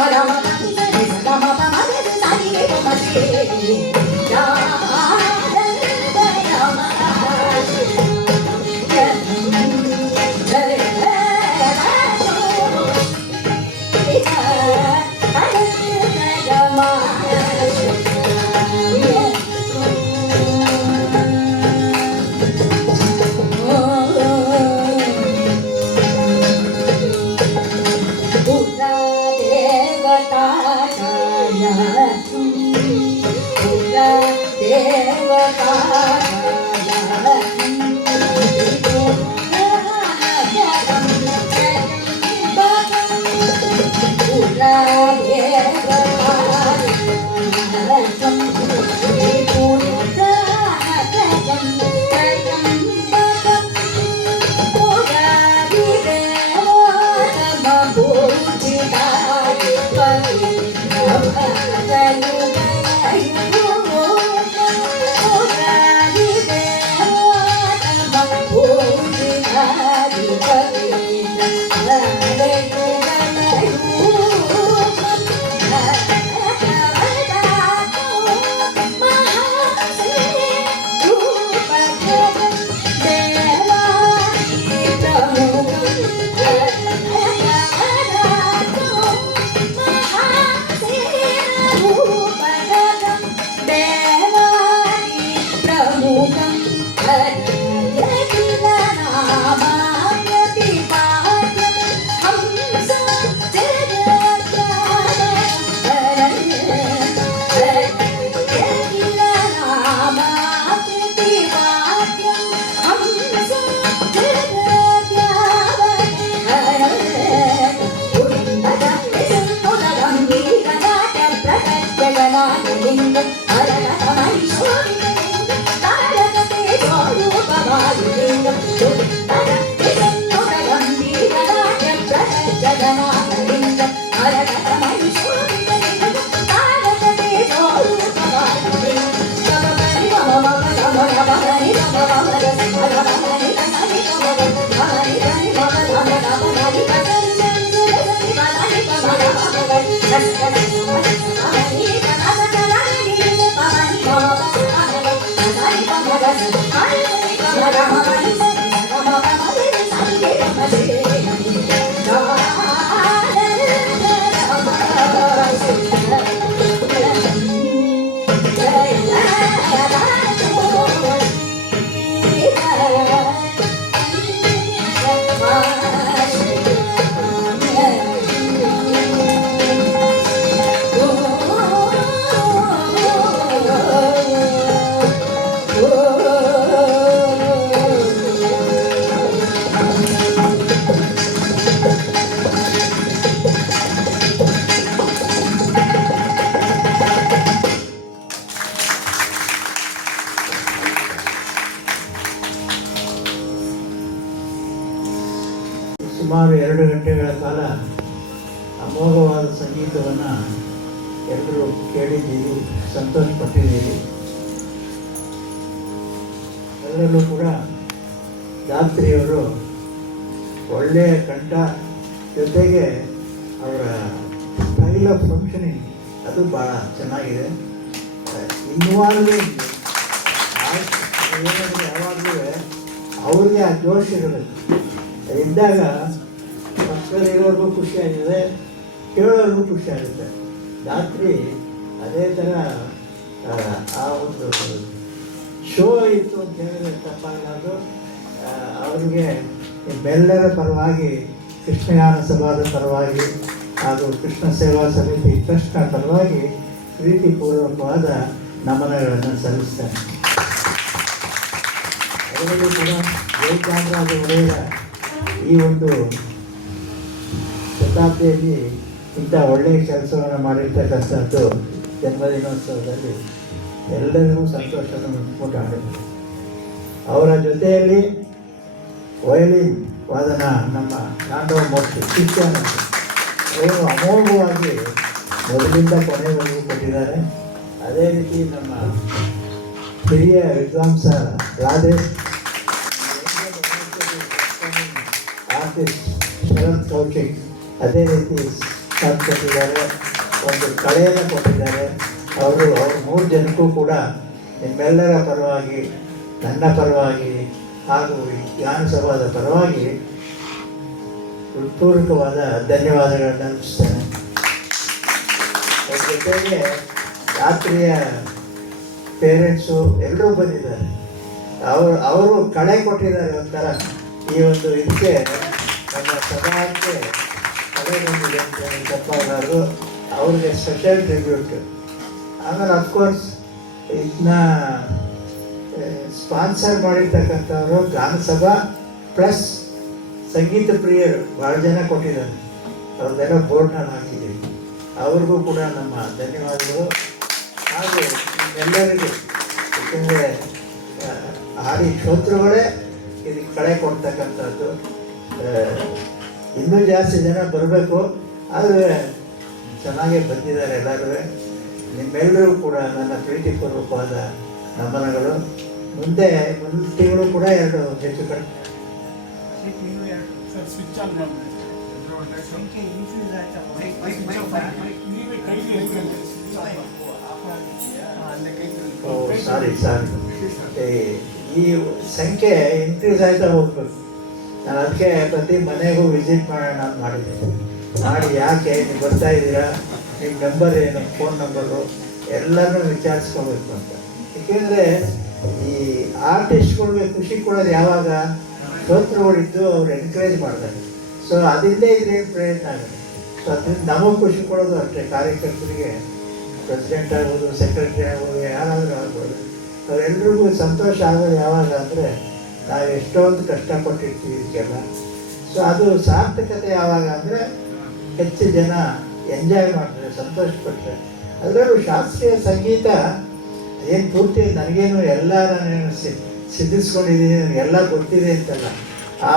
Hare ಸುಮಾರು 2 ಗಂಟೆಗಳ ಕಾಲ ಅಮೋಘವಾದ ಸಂಗೀತವನ್ನು ಎಲ್ಲರೂ ಕೇಳಿದ್ದೀರಿ, ಸಂತೋಷಪಟ್ಟಿದ್ದೀರಿ. ಅದರಲ್ಲೂ ಕೂಡ ದಾತ್ರಿಯವರು ಒಳ್ಳೆಯ ಕಂಠ ಜೊತೆಗೆ ಅವರ ಸ್ಟೈಲ್ ಆಫ್ ಫಂಕ್ಷನಿಂಗ್ ಅದು ಭಾಳ ಚೆನ್ನಾಗಿದೆ. ಇನ್ವಾಲ್ವಿಂಗ್ ಏನಂದರೆ ಯಾವಾಗಲೂ ಅವ್ರಿಗೆ ಆ ಜೋಶ್ ಇರಬೇಕು. ಇದ್ದಾಗ ಪಕ್ಕದಲ್ಲಿರೋರ್ಗೂ ಖುಷಿಯಾಗಿದೆ, ಕೇಳೋರ್ಗೂ ಖುಷಿಯಾಗುತ್ತೆ. ರಾತ್ರಿ ಅದೇ ಥರ ಆ ಒಂದು ಶೋ ಇತ್ತು ಅಂತ ಹೇಳಿದ್ರೆ ತಪ್ಪಾಗಲಾರ್ದು. ಅವರಿಗೆ ನಿಮ್ಮೆಲ್ಲರ ಪರವಾಗಿ, ಕೃಷ್ಣಗಾನ ಸಭಾದ ಪರವಾಗಿ ಹಾಗೂ ಕೃಷ್ಣ ಸೇವಾ ಸಮಿತಿ ಟ್ರಸ್ಟ್ನ ಪರವಾಗಿ ಪ್ರೀತಿಪೂರ್ವಕವಾದ ನಮನಗಳನ್ನು ಸಲ್ಲಿಸ್ತೇನೆ. ಅದರಲ್ಲೂ ಕೂಡ ಜಯಚಾಮರಾಜ ಒಡೆಯರ ಈ ಒಂದು ಶತಾಬ್ದಿಯಲ್ಲಿ ಇಂಥ ಒಳ್ಳೆಯ ಕೆಲಸವನ್ನು ಮಾಡಿರ್ತಕ್ಕಂಥದ್ದು ಜನ್ಮದಿನೋತ್ಸವದಲ್ಲಿ ಎಲ್ಲರಿಗೂ ಸಂತೋಷವನ್ನು ಉಂಟಾಗಿದೆ. ಅವರ ಜೊತೆಯಲ್ಲಿ ವಯಲಿನ್ ವಾದನ ನಮ್ಮ ನಾಂಡವ ಮೂರ್ತಿ ಶಿಷ್ಯನಂತೆ ಅವರು ಅಮೋಘವಾಗಿ ಮೊದಲಿಂದ ಕೊನೆವರೆಗೂ ಕೊಟ್ಟಿದ್ದಾರೆ. ಅದೇ ರೀತಿ ನಮ್ಮ ಹಿರಿಯ ವಿದ್ವಾಂಸ ರಾಧೇಶ್, ಆರ್ಟಿಸ್ಟ್ ಶರತ್ ಕೌಶಿಕ್ ಅದೇ ರೀತಿ ಸಾಥ್ ಕೊಟ್ಟಿದ್ದಾರೆ, ಒಂದು ಕಳೆಯನ್ನು ಕೊಟ್ಟಿದ್ದಾರೆ. ಅವರು 3 ಜನಕ್ಕೂ ಕೂಡ ನಿಮ್ಮೆಲ್ಲರ ಪರವಾಗಿ, ನನ್ನ ಪರವಾಗಿ ಹಾಗೂ ಈ ಗಾನ ಸಭಾದ ಪರವಾಗಿ ಹೃತ್ಪೂರ್ವಕವಾದ ಧನ್ಯವಾದಗಳನ್ನು ಅರ್ಪಿಸ್ತೇನೆ. ಅದ್ರ ಜೊತೆಗೆ ರಾತ್ರಿಯ ಪೇರೆಂಟ್ಸು ಎಲ್ಲರೂ ಬಂದಿದ್ದಾರೆ. ಅವರು ಕಳೆ ಕೊಟ್ಟಿದ್ದಾರೆ ಒಂಥರ. ಈ ಒಂದು ಇದಕ್ಕೆ ನಮ್ಮ ಸಮಾಜಕ್ಕೆ ಕಳೆ ಬಂದಿದೆ ಅಂತ ಹೇಳಿ ತಪ್ಪಾಗಲಾರದು. ಅವ್ರಿಗೆ ಸ್ಪೆಷಲ್ ಟ್ರಿಬ್ಯೂಟ್. ಆಮೇಲೆ ಅಫ್ಕೋರ್ಸ್ ಇದನ್ನ ಸ್ಪಾನ್ಸರ್ ಮಾಡಿರ್ತಕ್ಕಂಥವರು ಗಾನಸಭಾ ಪ್ಲಸ್ ಸಂಗೀತ ಪ್ರಿಯರು ಭಾಳ ಜನ ಕೊಟ್ಟಿದ್ದಾರೆ. ಅವ್ರದ್ದೆಲ್ಲ ಬೋರ್ಡ್ನಲ್ಲಿ ಹಾಕಿದ್ದೀವಿ. ಅವ್ರಿಗೂ ಕೂಡ ನಮ್ಮ ಧನ್ಯವಾದಗಳು. ಹಾಗೂ ಎಲ್ಲರಿಗೂ, ಏಕೆಂದರೆ ಹಾಡಿ ಶ್ರೋತೃಗಳೇ ಇದಕ್ಕೆ ಕಳೆ ಕೊಡ್ತಕ್ಕಂಥದ್ದು. ಇನ್ನೂ ಜಾಸ್ತಿ ಜನ ಬರಬೇಕು, ಆದರೆ ಚೆನ್ನಾಗೇ ಬಂದಿದ್ದಾರೆ ಎಲ್ಲರೂ. ನಿಮ್ಮೆಲ್ಲರೂ ಕೂಡ ನನ್ನ ಪ್ರೀತಿಪೂರ್ವಕವಾದ ನಮನಗಳು. ಮುಂದೆ ಒಂದು ತಿಂಗಳು ಕೂಡ 2 ಹೆಚ್ಚು ಕಡಿಮೆ ಸಾರಿ ಈ ಸಂಖ್ಯೆ ಇನ್ಕ್ರೀಸ್ ಆಯ್ತಾ ಹೋಗ್ಬೇಕು. ನಾನು ಅದಕ್ಕೆ ಪ್ರತಿ ಮನೆಗೂ ವಿಸಿಟ್ ಮಾಡೋಣ ಅಂತ ಮಾಡಿದ್ದೆ. ಮಾಡಿ ಯಾಕೆ ನೀವು ಬರ್ತಾ ಇದ್ದೀರಾ, ನಿಮ್ಮ ನಂಬರ್ ಏನು, ಫೋನ್ ನಂಬರು ಎಲ್ಲನೂ ವಿಚಾರಿಸ್ಕೋಬೇಕು ಅಂತ. ಏಕೆಂದರೆ ಈ ಆರ್ಟಿಸ್ಟ್ಗಳಿಗೆ ಖುಷಿ ಕೊಡೋದು ಯಾವಾಗ ಶ್ರೋತೃಗಳಿದ್ದು ಅವ್ರು ಎನ್ಕರೇಜ್ ಮಾಡ್ತಾರೆ. ಸೊ ಅದಿಲ್ಲದೆ ಇದ್ರೆ ಪ್ರಯತ್ನ ಆಗುತ್ತೆ. ಸೊ ಅದರಿಂದ ನಮಗೆ ಖುಷಿ ಕೊಡೋದು ಅಷ್ಟೇ. ಕಾರ್ಯಕರ್ತರಿಗೆ ಪ್ರೆಸಿಡೆಂಟ್ ಆಗ್ಬೋದು, ಸೆಕ್ರೆಟರಿ ಆಗ್ಬೋದು, ಯಾರಾದರೂ ಆಗ್ಬೋದು, ಅವರೆಲ್ರಿಗೂ ಸಂತೋಷ ಆಗೋದು ಯಾವಾಗ ಅಂದರೆ ನಾವು ಎಷ್ಟೊಂದು ಕಷ್ಟಪಟ್ಟಿರ್ತೀವಿ ಇದಕ್ಕೆಲ್ಲ. ಸೊ ಅದು ಸಾರ್ಥಕತೆ ಯಾವಾಗ ಅಂದರೆ ಹೆಚ್ಚು ಜನ ಎಂಜಾಯ್ ಮಾಡ್ತಾರೆ, ಸಂತೋಷಪಟ್ಟರೆ. ಅದರಲ್ಲೂ ಶಾಸ್ತ್ರೀಯ ಸಂಗೀತ ಏನು ಪೂರ್ತಿ ನನಗೇನು ಎಲ್ಲ ನಾನೇನು ಸಿದ್ಧಿಸ್ಕೊಂಡಿದ್ದೀನಿ, ನನಗೆಲ್ಲ ಗೊತ್ತಿದೆ ಅಂತಲ್ಲ. ಆ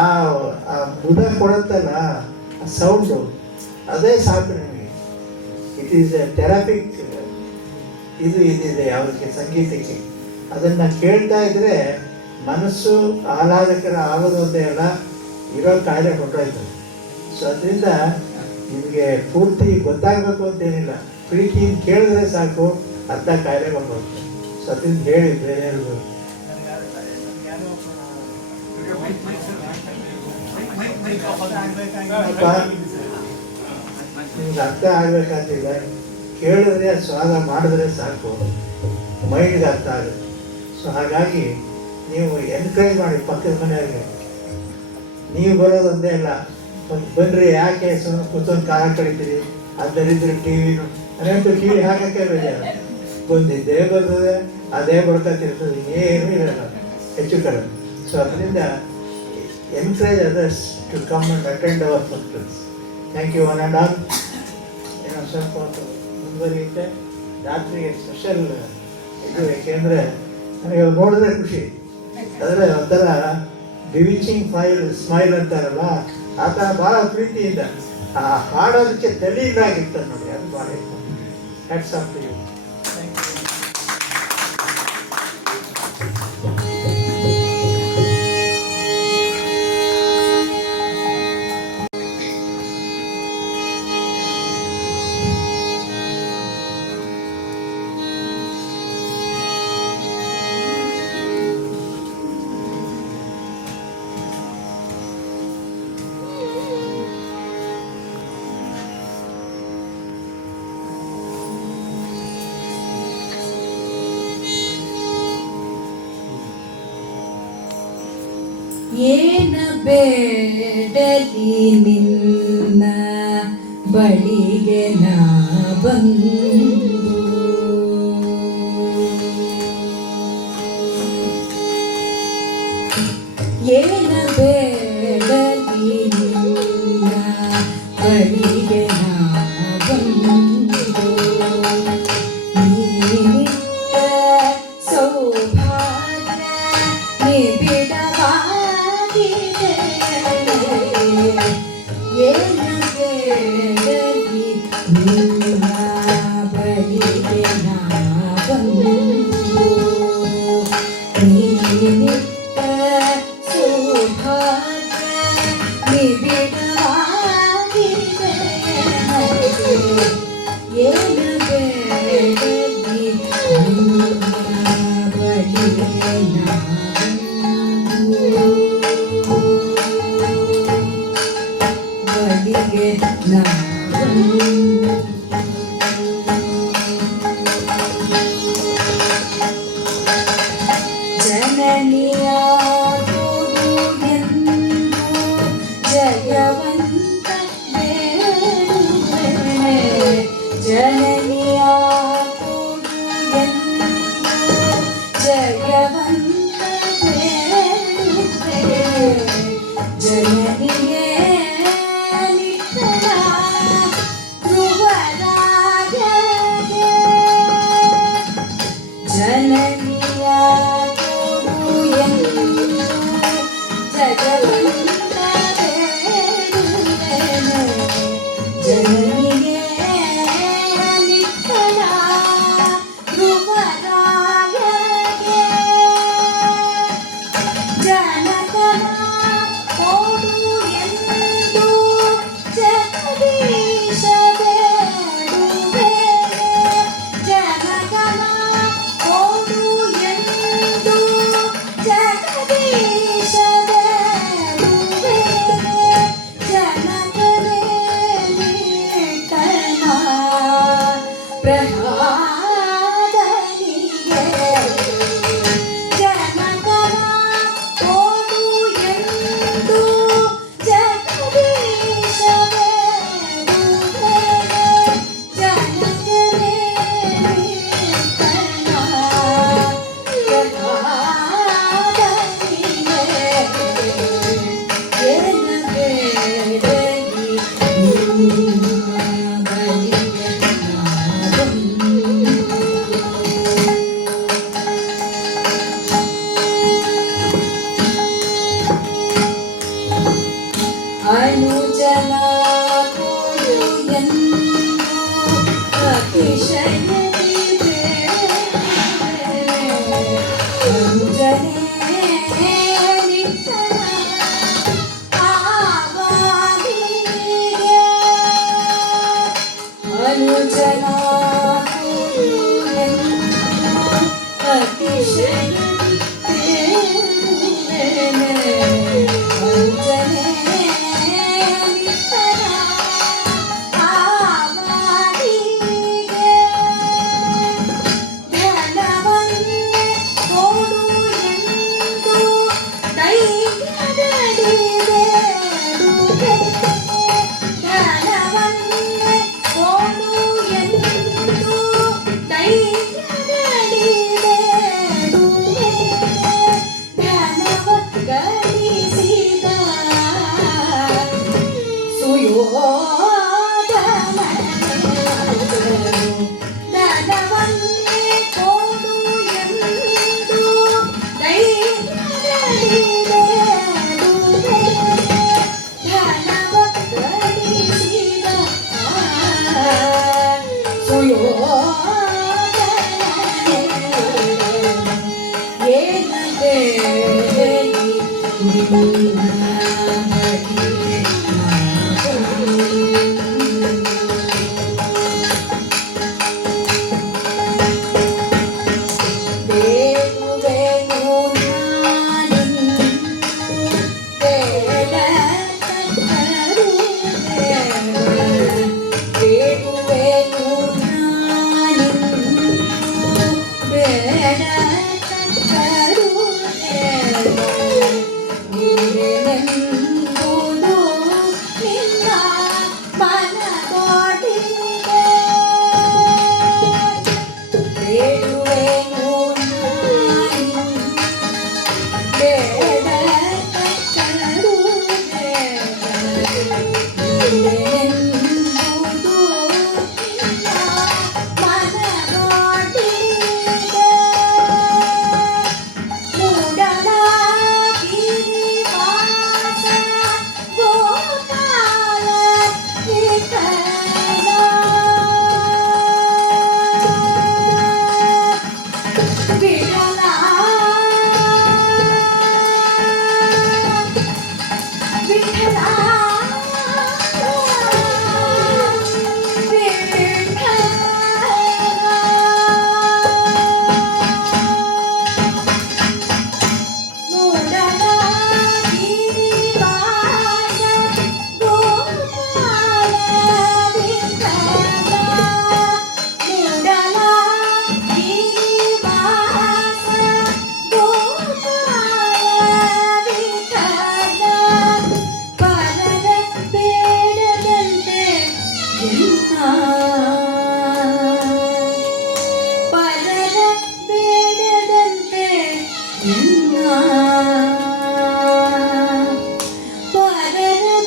ಬುಧ ಕೊಡುತ್ತಲ್ಲ ಆ ಸೌಂಡು, ಅದೇ ಸಾಕು ನಿಮಗೆ. ಇಟ್ ಈಸ್ ಎ ಥೆರಪಿಕ್ ಇದಿದೆ ಯಾವುದಕ್ಕೆ, ಸಂಗೀತಕ್ಕೆ. ಅದನ್ನು ಕೇಳ್ತಾ ಇದ್ದರೆ ಮನಸ್ಸು ಆಹ್ಲಾದಕರ ಆಗೋದು ಒಂದೇ ಅಲ್ಲ, ಇರೋ ಕಾಯಿಲೆ ಹೊರಟೋಯ್ತದೆ. ಸೊ ಅದರಿಂದ ನಿಮಗೆ ಪೂರ್ತಿ ಗೊತ್ತಾಗಬೇಕು ಅಂತೇನಿಲ್ಲ, ಪ್ರೀತಿಯಿಂದ ಕೇಳಿದ್ರೆ ಸಾಕು, ಅರ್ಧ ಕಾಯಿಲೆ ಬಂದೋಗ್ತದೆ. ಸೊ ಅದರಿಂದ ಹೇಳಿ ಬೇರೆ ಹೇಳ್ಬೋದು. ನಿಮ್ಗೆ ಅರ್ಥ ಆಗ್ಬೇಕಂತಿಲ್ಲ, ಕೇಳಿದ್ರೆ ಸ್ವಾದ ಮಾಡಿದ್ರೆ ಸಾಕು, ಮೈಂಡ್ಗೆ ಅರ್ಥ ಆಗುತ್ತೆ. ಸೊ ಹಾಗಾಗಿ ನೀವು ಎನ್ಕರೇಜ್ ಮಾಡಿ ಪಕ್ಕದ ಮನೆಯವ್ರಿಗೆ. ನೀವು ಬರೋದೊಂದೇ ಇಲ್ಲ, ಬನ್ನಿರಿ, ಯಾಕೆ ಸುಮ್ಮನೆ ಕೂತ್ಕೊಂಡು ಕಾಲ ಕಳಿತೀರಿ, ಅದರಿದ್ರೆ ಟಿ ವಿನು ಅದಂತೂ ಟಿ ವಿ ಹಾಕೋಕ್ಕೆ ಬೇಜಾರು. ಬಂದಿದ್ದೇ ಬರ್ತದೆ, ಅದೇ ಬಡ್ಕೊತಿರ್ತದೆ, ಏನೂ ಇರಲ್ಲ ಹೆಚ್ಚು ಕಡಿಮೆ. ಸೊ ಅದರಿಂದ encourage others to come and attend our functions. Thank you one and all. ಏನೋ ಸ್ವಲ್ಪ ಮುಂದುವರಿಯುತ್ತೆ. ರಾತ್ರಿಗೆ ಸ್ಪೆಷಲ್ ಇದು, ಏಕೆಂದರೆ ನನಗೆ ನೋಡಿದ್ರೆ ಖುಷಿ. ಆದರೆ ಒಂಥರ ಬಿವಿಚಿಂಗ್ ಸ್ಮೈಲ್ ಅಂತಾರಲ್ಲ, ಆತ ಭಾಳ ಪ್ರೀತಿಯಿಂದ ಆ ಹಾಡೋದಕ್ಕೆ ದಲೀಲಾಗಿರ್ತಾರೆ ನೋಡಿ, ಅದು ಭಾಳ ಹ್ಯಾಟ್ಸ್ ಆಫ್ ಟು ಯು. ಏನ ಬೇಡಲಿ ನಿನ್ನ ಬಳಿಗೆ ನಾ ಬಂದು, ಏನ ಬೇಡಲಿ ನಿನ್ನ ಬಳಿಗೆ ನಾ ಬಂದು, ನೀನಿತ್ತ ಸೌಭಾಗ್ಯ ನಿಬಿಡವಾಗಿದೆ, ಏನ ಬೇಡಲಿ ನಿನ್ನ ಬಳಿಗೆ ನಾ ಬಂದು, ನೀನಿತ್ತ ಸೌಭಾಗ್ಯ ನಿಬಿಡವಾಗಿದೆ, ಏನ ಬೇಡಲಿ ನಿನ್ನ ಬಳಿಗೆ ನಾ ಬಳಿಗೆ ನಾ ಜನನಿಯ ಎಂದು ಜಯವಂತ ಬೇಡುವೆ, ಜನನಿಯ ಎಂದು ಜಯವಂತ ಬೇಡುವೆ, ಜನನಿಯೇ ನಿಖರ ಧ್ರುವರಾಗಗೆ, ಜನನಿಯ ಕೊಡು ಎಂದು ಜಗವಂತ ಬೇಡುವೆನು, ಜನನಿಯೇ ನಿಖರ ಧ್ರುವರಾಗಗೆ, ಜನಕನ ಕೊಡು ಎಂದು ಜಗದೀಶ ಬೇಡುವೆ, ಜನಕನ ಕೊಡು ಎಂದು ಜಗದೀಶ ಬೇಡುವೆ, ಜನಕನೇ ನಿಟ್ಟನ ಪ್ರಹ್ಲಾದನಿಗೆ, ಜನಕನ ಕೊಡು ಎಂದು ಜಗದೀಶ ಬೇಡುವೆ, ಜನಕನೇ ನಿಟ್ಟನ ಪ್ರಹ್ಲಾದನಿಗೆ, ಏನ ಬೇಡಲಿ ನಿನ್ನ ಬಳಿಗೆ ನಾ ಬಂದು, ಅನುಜನ ಕೊಡು ಎಂದು ಅತಿಶಯದಿ ಬೇಡುವೆ, ಅನುಜನೇ ನಿಟ್ಟನ ಆವಾದಿಗೆ, ಅನುಜನ ಕೊಡು ಎಂದು ಅತಿಶಯದಿ ಬೇಡುವೆನೆ, ಅನುಜನೇ ನಿಟ್ಟನ ಆವಾದಿಗೆ, ಎಂದೆಂಬುದು ನಿನ್ನ ಮನದೊಟ್ಟಿದೆ. ಮೂಡಲಗಿರಿವಾಸ ಗೋಪಾಲ ವಿಠಲ. ವಿಠಲ ವಿಠಲ ಪರರ ಬೇಡದಂತೆ ಎನ್ನ ಪರರ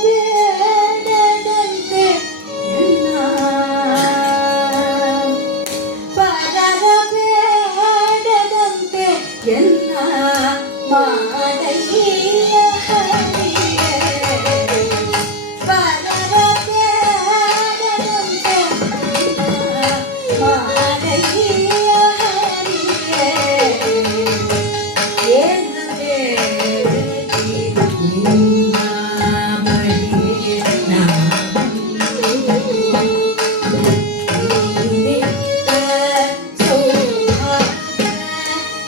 ಬೇಡದಂತೆ ಎನ್ನ ಪರರ ಬೇಡದಂತೆ ಎನ್ನ ಮಾಡಯ್ಯ ಹರಿಯೇ. ಪರರ ಬೇಡದಂತೆ ಮಾಡಯ್ಯ ಹರಿಯೇ. ಏನು ಬೇಡದಿ ನಿನ್ನ ಬಳಿಗೆ ನಿತ್ಯ ಸೌಭಾಗ್ಯ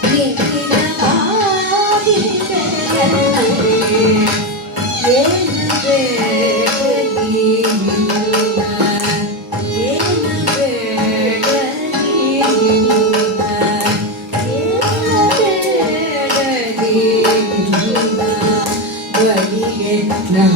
ನಿಖಿಲವಾಗಿದೆ. ಏನು ಬೇಡದಿ ನಿನ್ನ ಏನು ಬೇಡದಿ ನಿನ್ನ ಏನು ಬೇಡದಿ ನಿನ್ನ ಬಳಿಗೆ ನಾ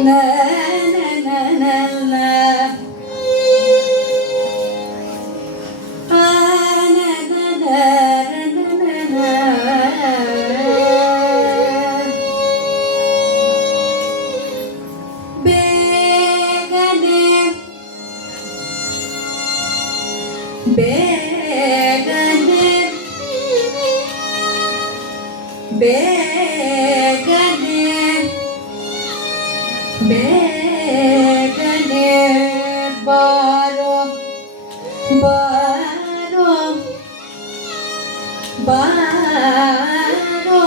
na na na na na ಬೇಗನೆ ಬೇಗನೆ ಬೇಗನೆ ಬಾರೋ ಬಾರೋ ಬಾರೋ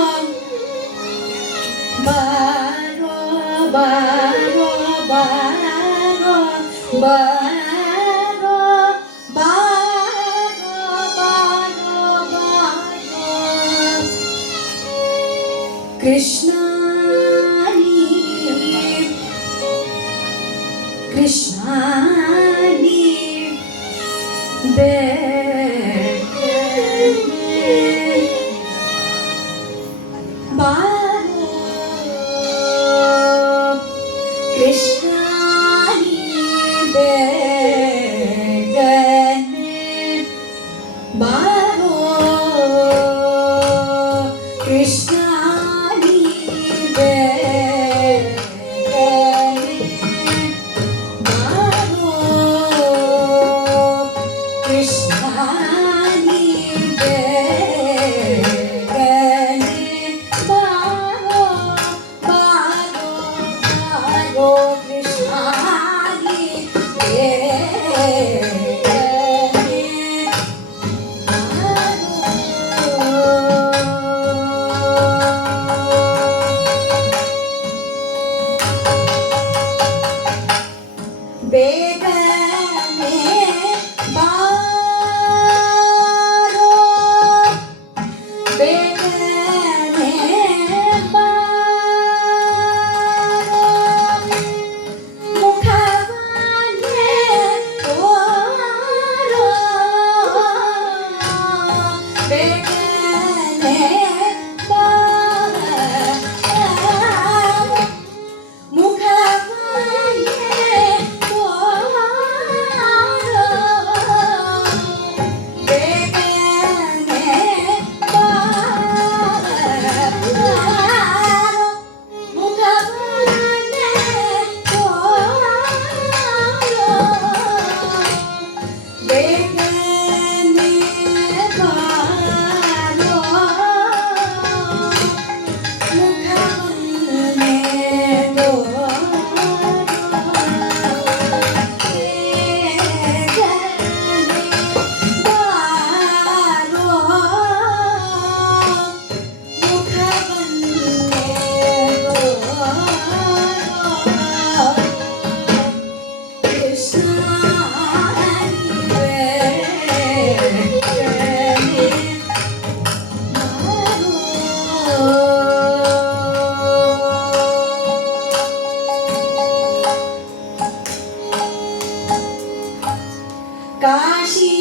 ಬಾರೋ ಬಾರೋ ಬಾರೋ ಬಾರೋ ಬಾರೋ ಬಾರೋ ಬಾರೋ ಕೃಷ್ಣ ಕೃಷ್ಣ ಬಾರೋ ಕೃಷ್ಣ ಬೇಗನೆ ಬಾರೋ ಕೃಷ್ಣ ಕೃಷ್ಣ ಬೇಗನೆ ಬಾರೋ ಬೇಗನೆ ಬಾರೋ ಮುಖವನ್ನೇ ತೋರೋ ಬೇಗನೆ ಬಾರೋ ಮುಖವನ್ನೇ ತೋರೋ ಬೇಗನೆ ಬಾರೋ ಮುಖವನ್ನೇ ತೋರೋ ಬೇಗನೆ ಬಾರೋ ಮುಖವನ್ನೇ ತೋರೋ ಕಾಶಿ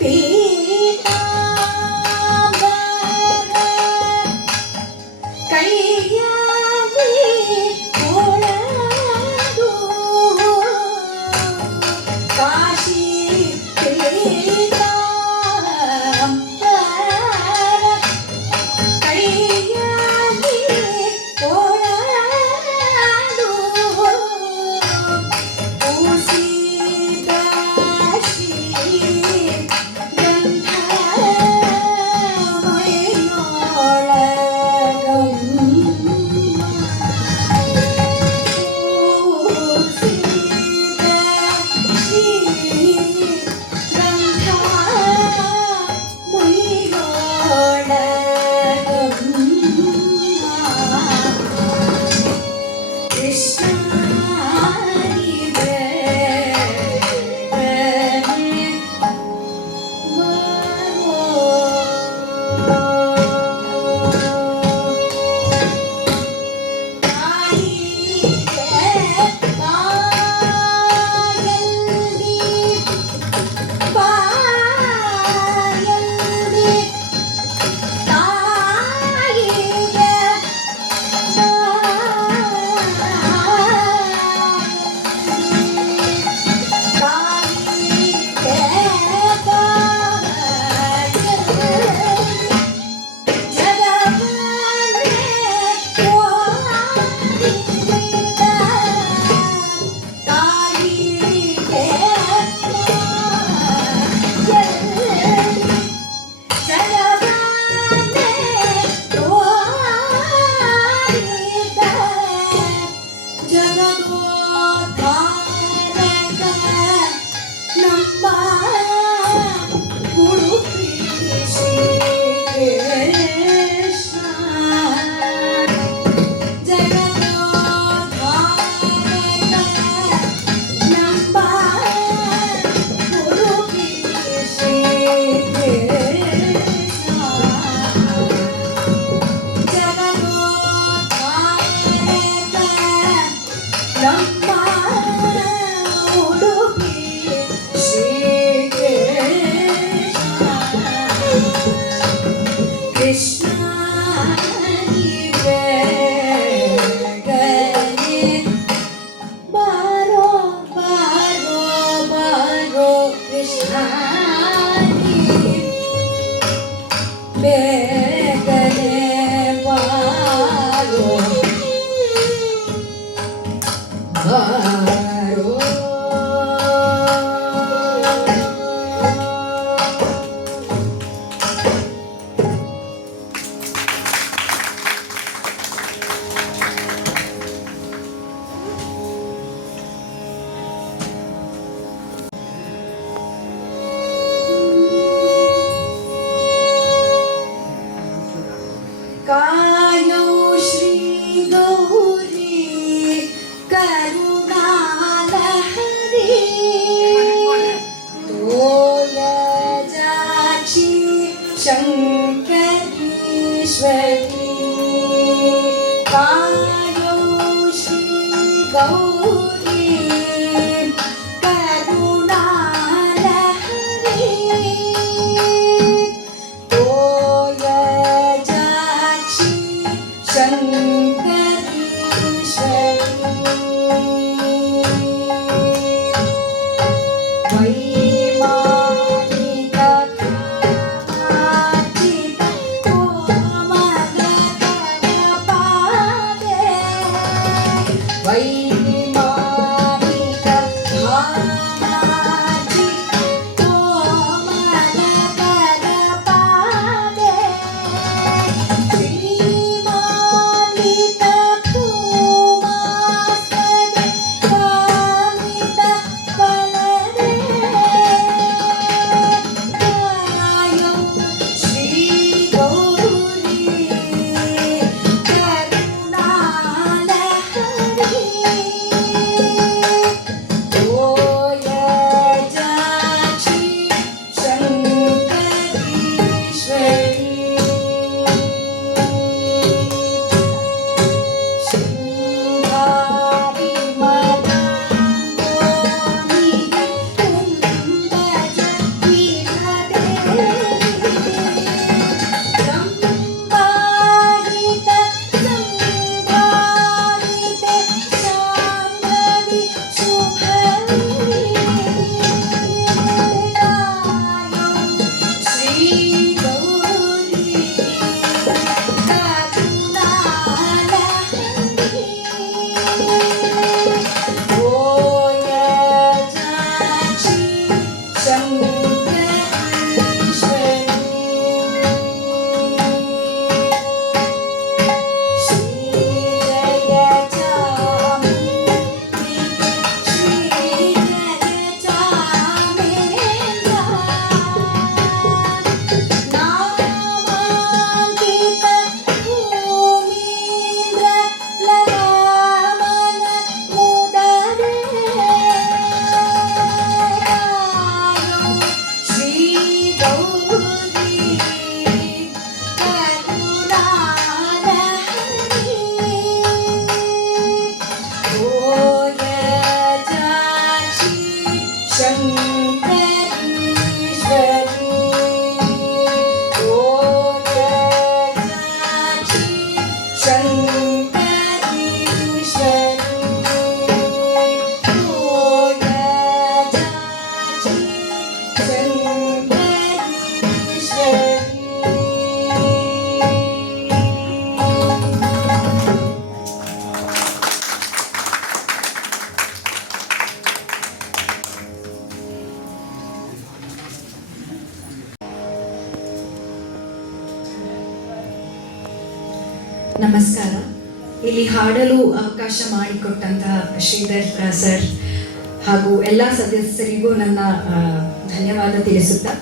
ಪೀತಾಂಬರ ಕೈಯಲ್ಲಿ ಕೊಳದು ಕಾಶಿ ಪೀತಾಂಬರ ಕೈಯಲ್ಲಿ ಕೊಳದು ಕೂಸಿದ ಶ್ರೀ ನಮಸ್ಕಾರ. ಇಲ್ಲಿ ಹಾಡಲು ಅವಕಾಶ ಮಾಡಿಕೊಟ್ಟಂತಹ ಶ್ರೀಧರ್ ಸರ್ ಹಾಗೂ ಎಲ್ಲ ಸದಸ್ಯರಿಗೂ ನನ್ನ ಧನ್ಯವಾದ ತಿಳಿಸುತ್ತಾ,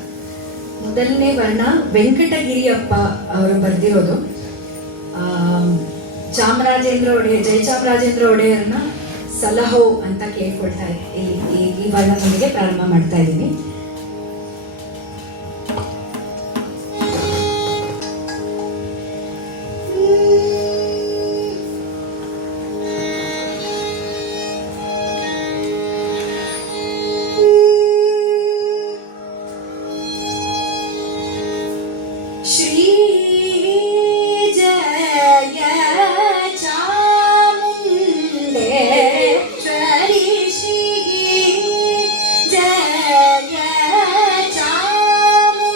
ಮೊದಲನೇ ವರ್ಣ ವೆಂಕಟಗಿರಿಯಪ್ಪ ಅವರು ಬರೆದಿರೋದು. ಜಯಚಾಮರಾಜೇಂದ್ರ ಒಡೆಯರ್ನ ಸಲಹೋ ಅಂತ ಕೇಳ್ಕೊಳ್ತಾ ಈ ವರ್ಣದೊಂದಿಗೆ ಪ್ರಾರಂಭ ಮಾಡ್ತಾ ಇದ್ದೀನಿ. ಶ್ರೀ ಜಯ ಚಾಮುಂಡೇಶ್ವರಿ ಶ್ರೀ ಜಯ ಚಾಮುಂಡೇಶ್ವರಿ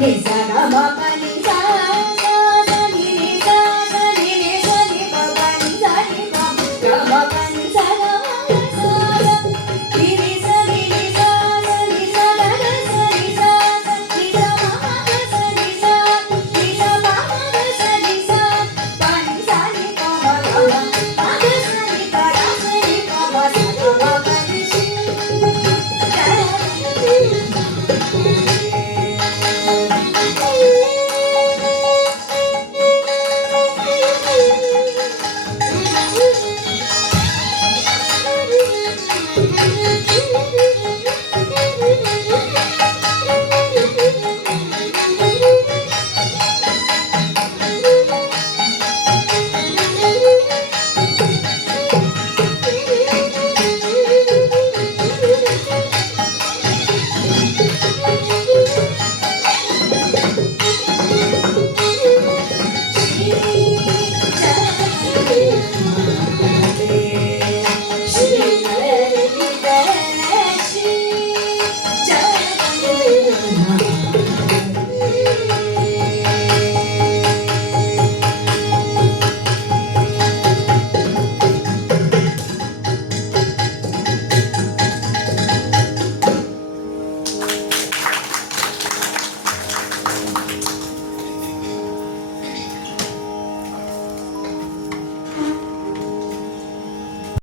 ನಿ ಸ ಗ ಮ ಪ ನಿ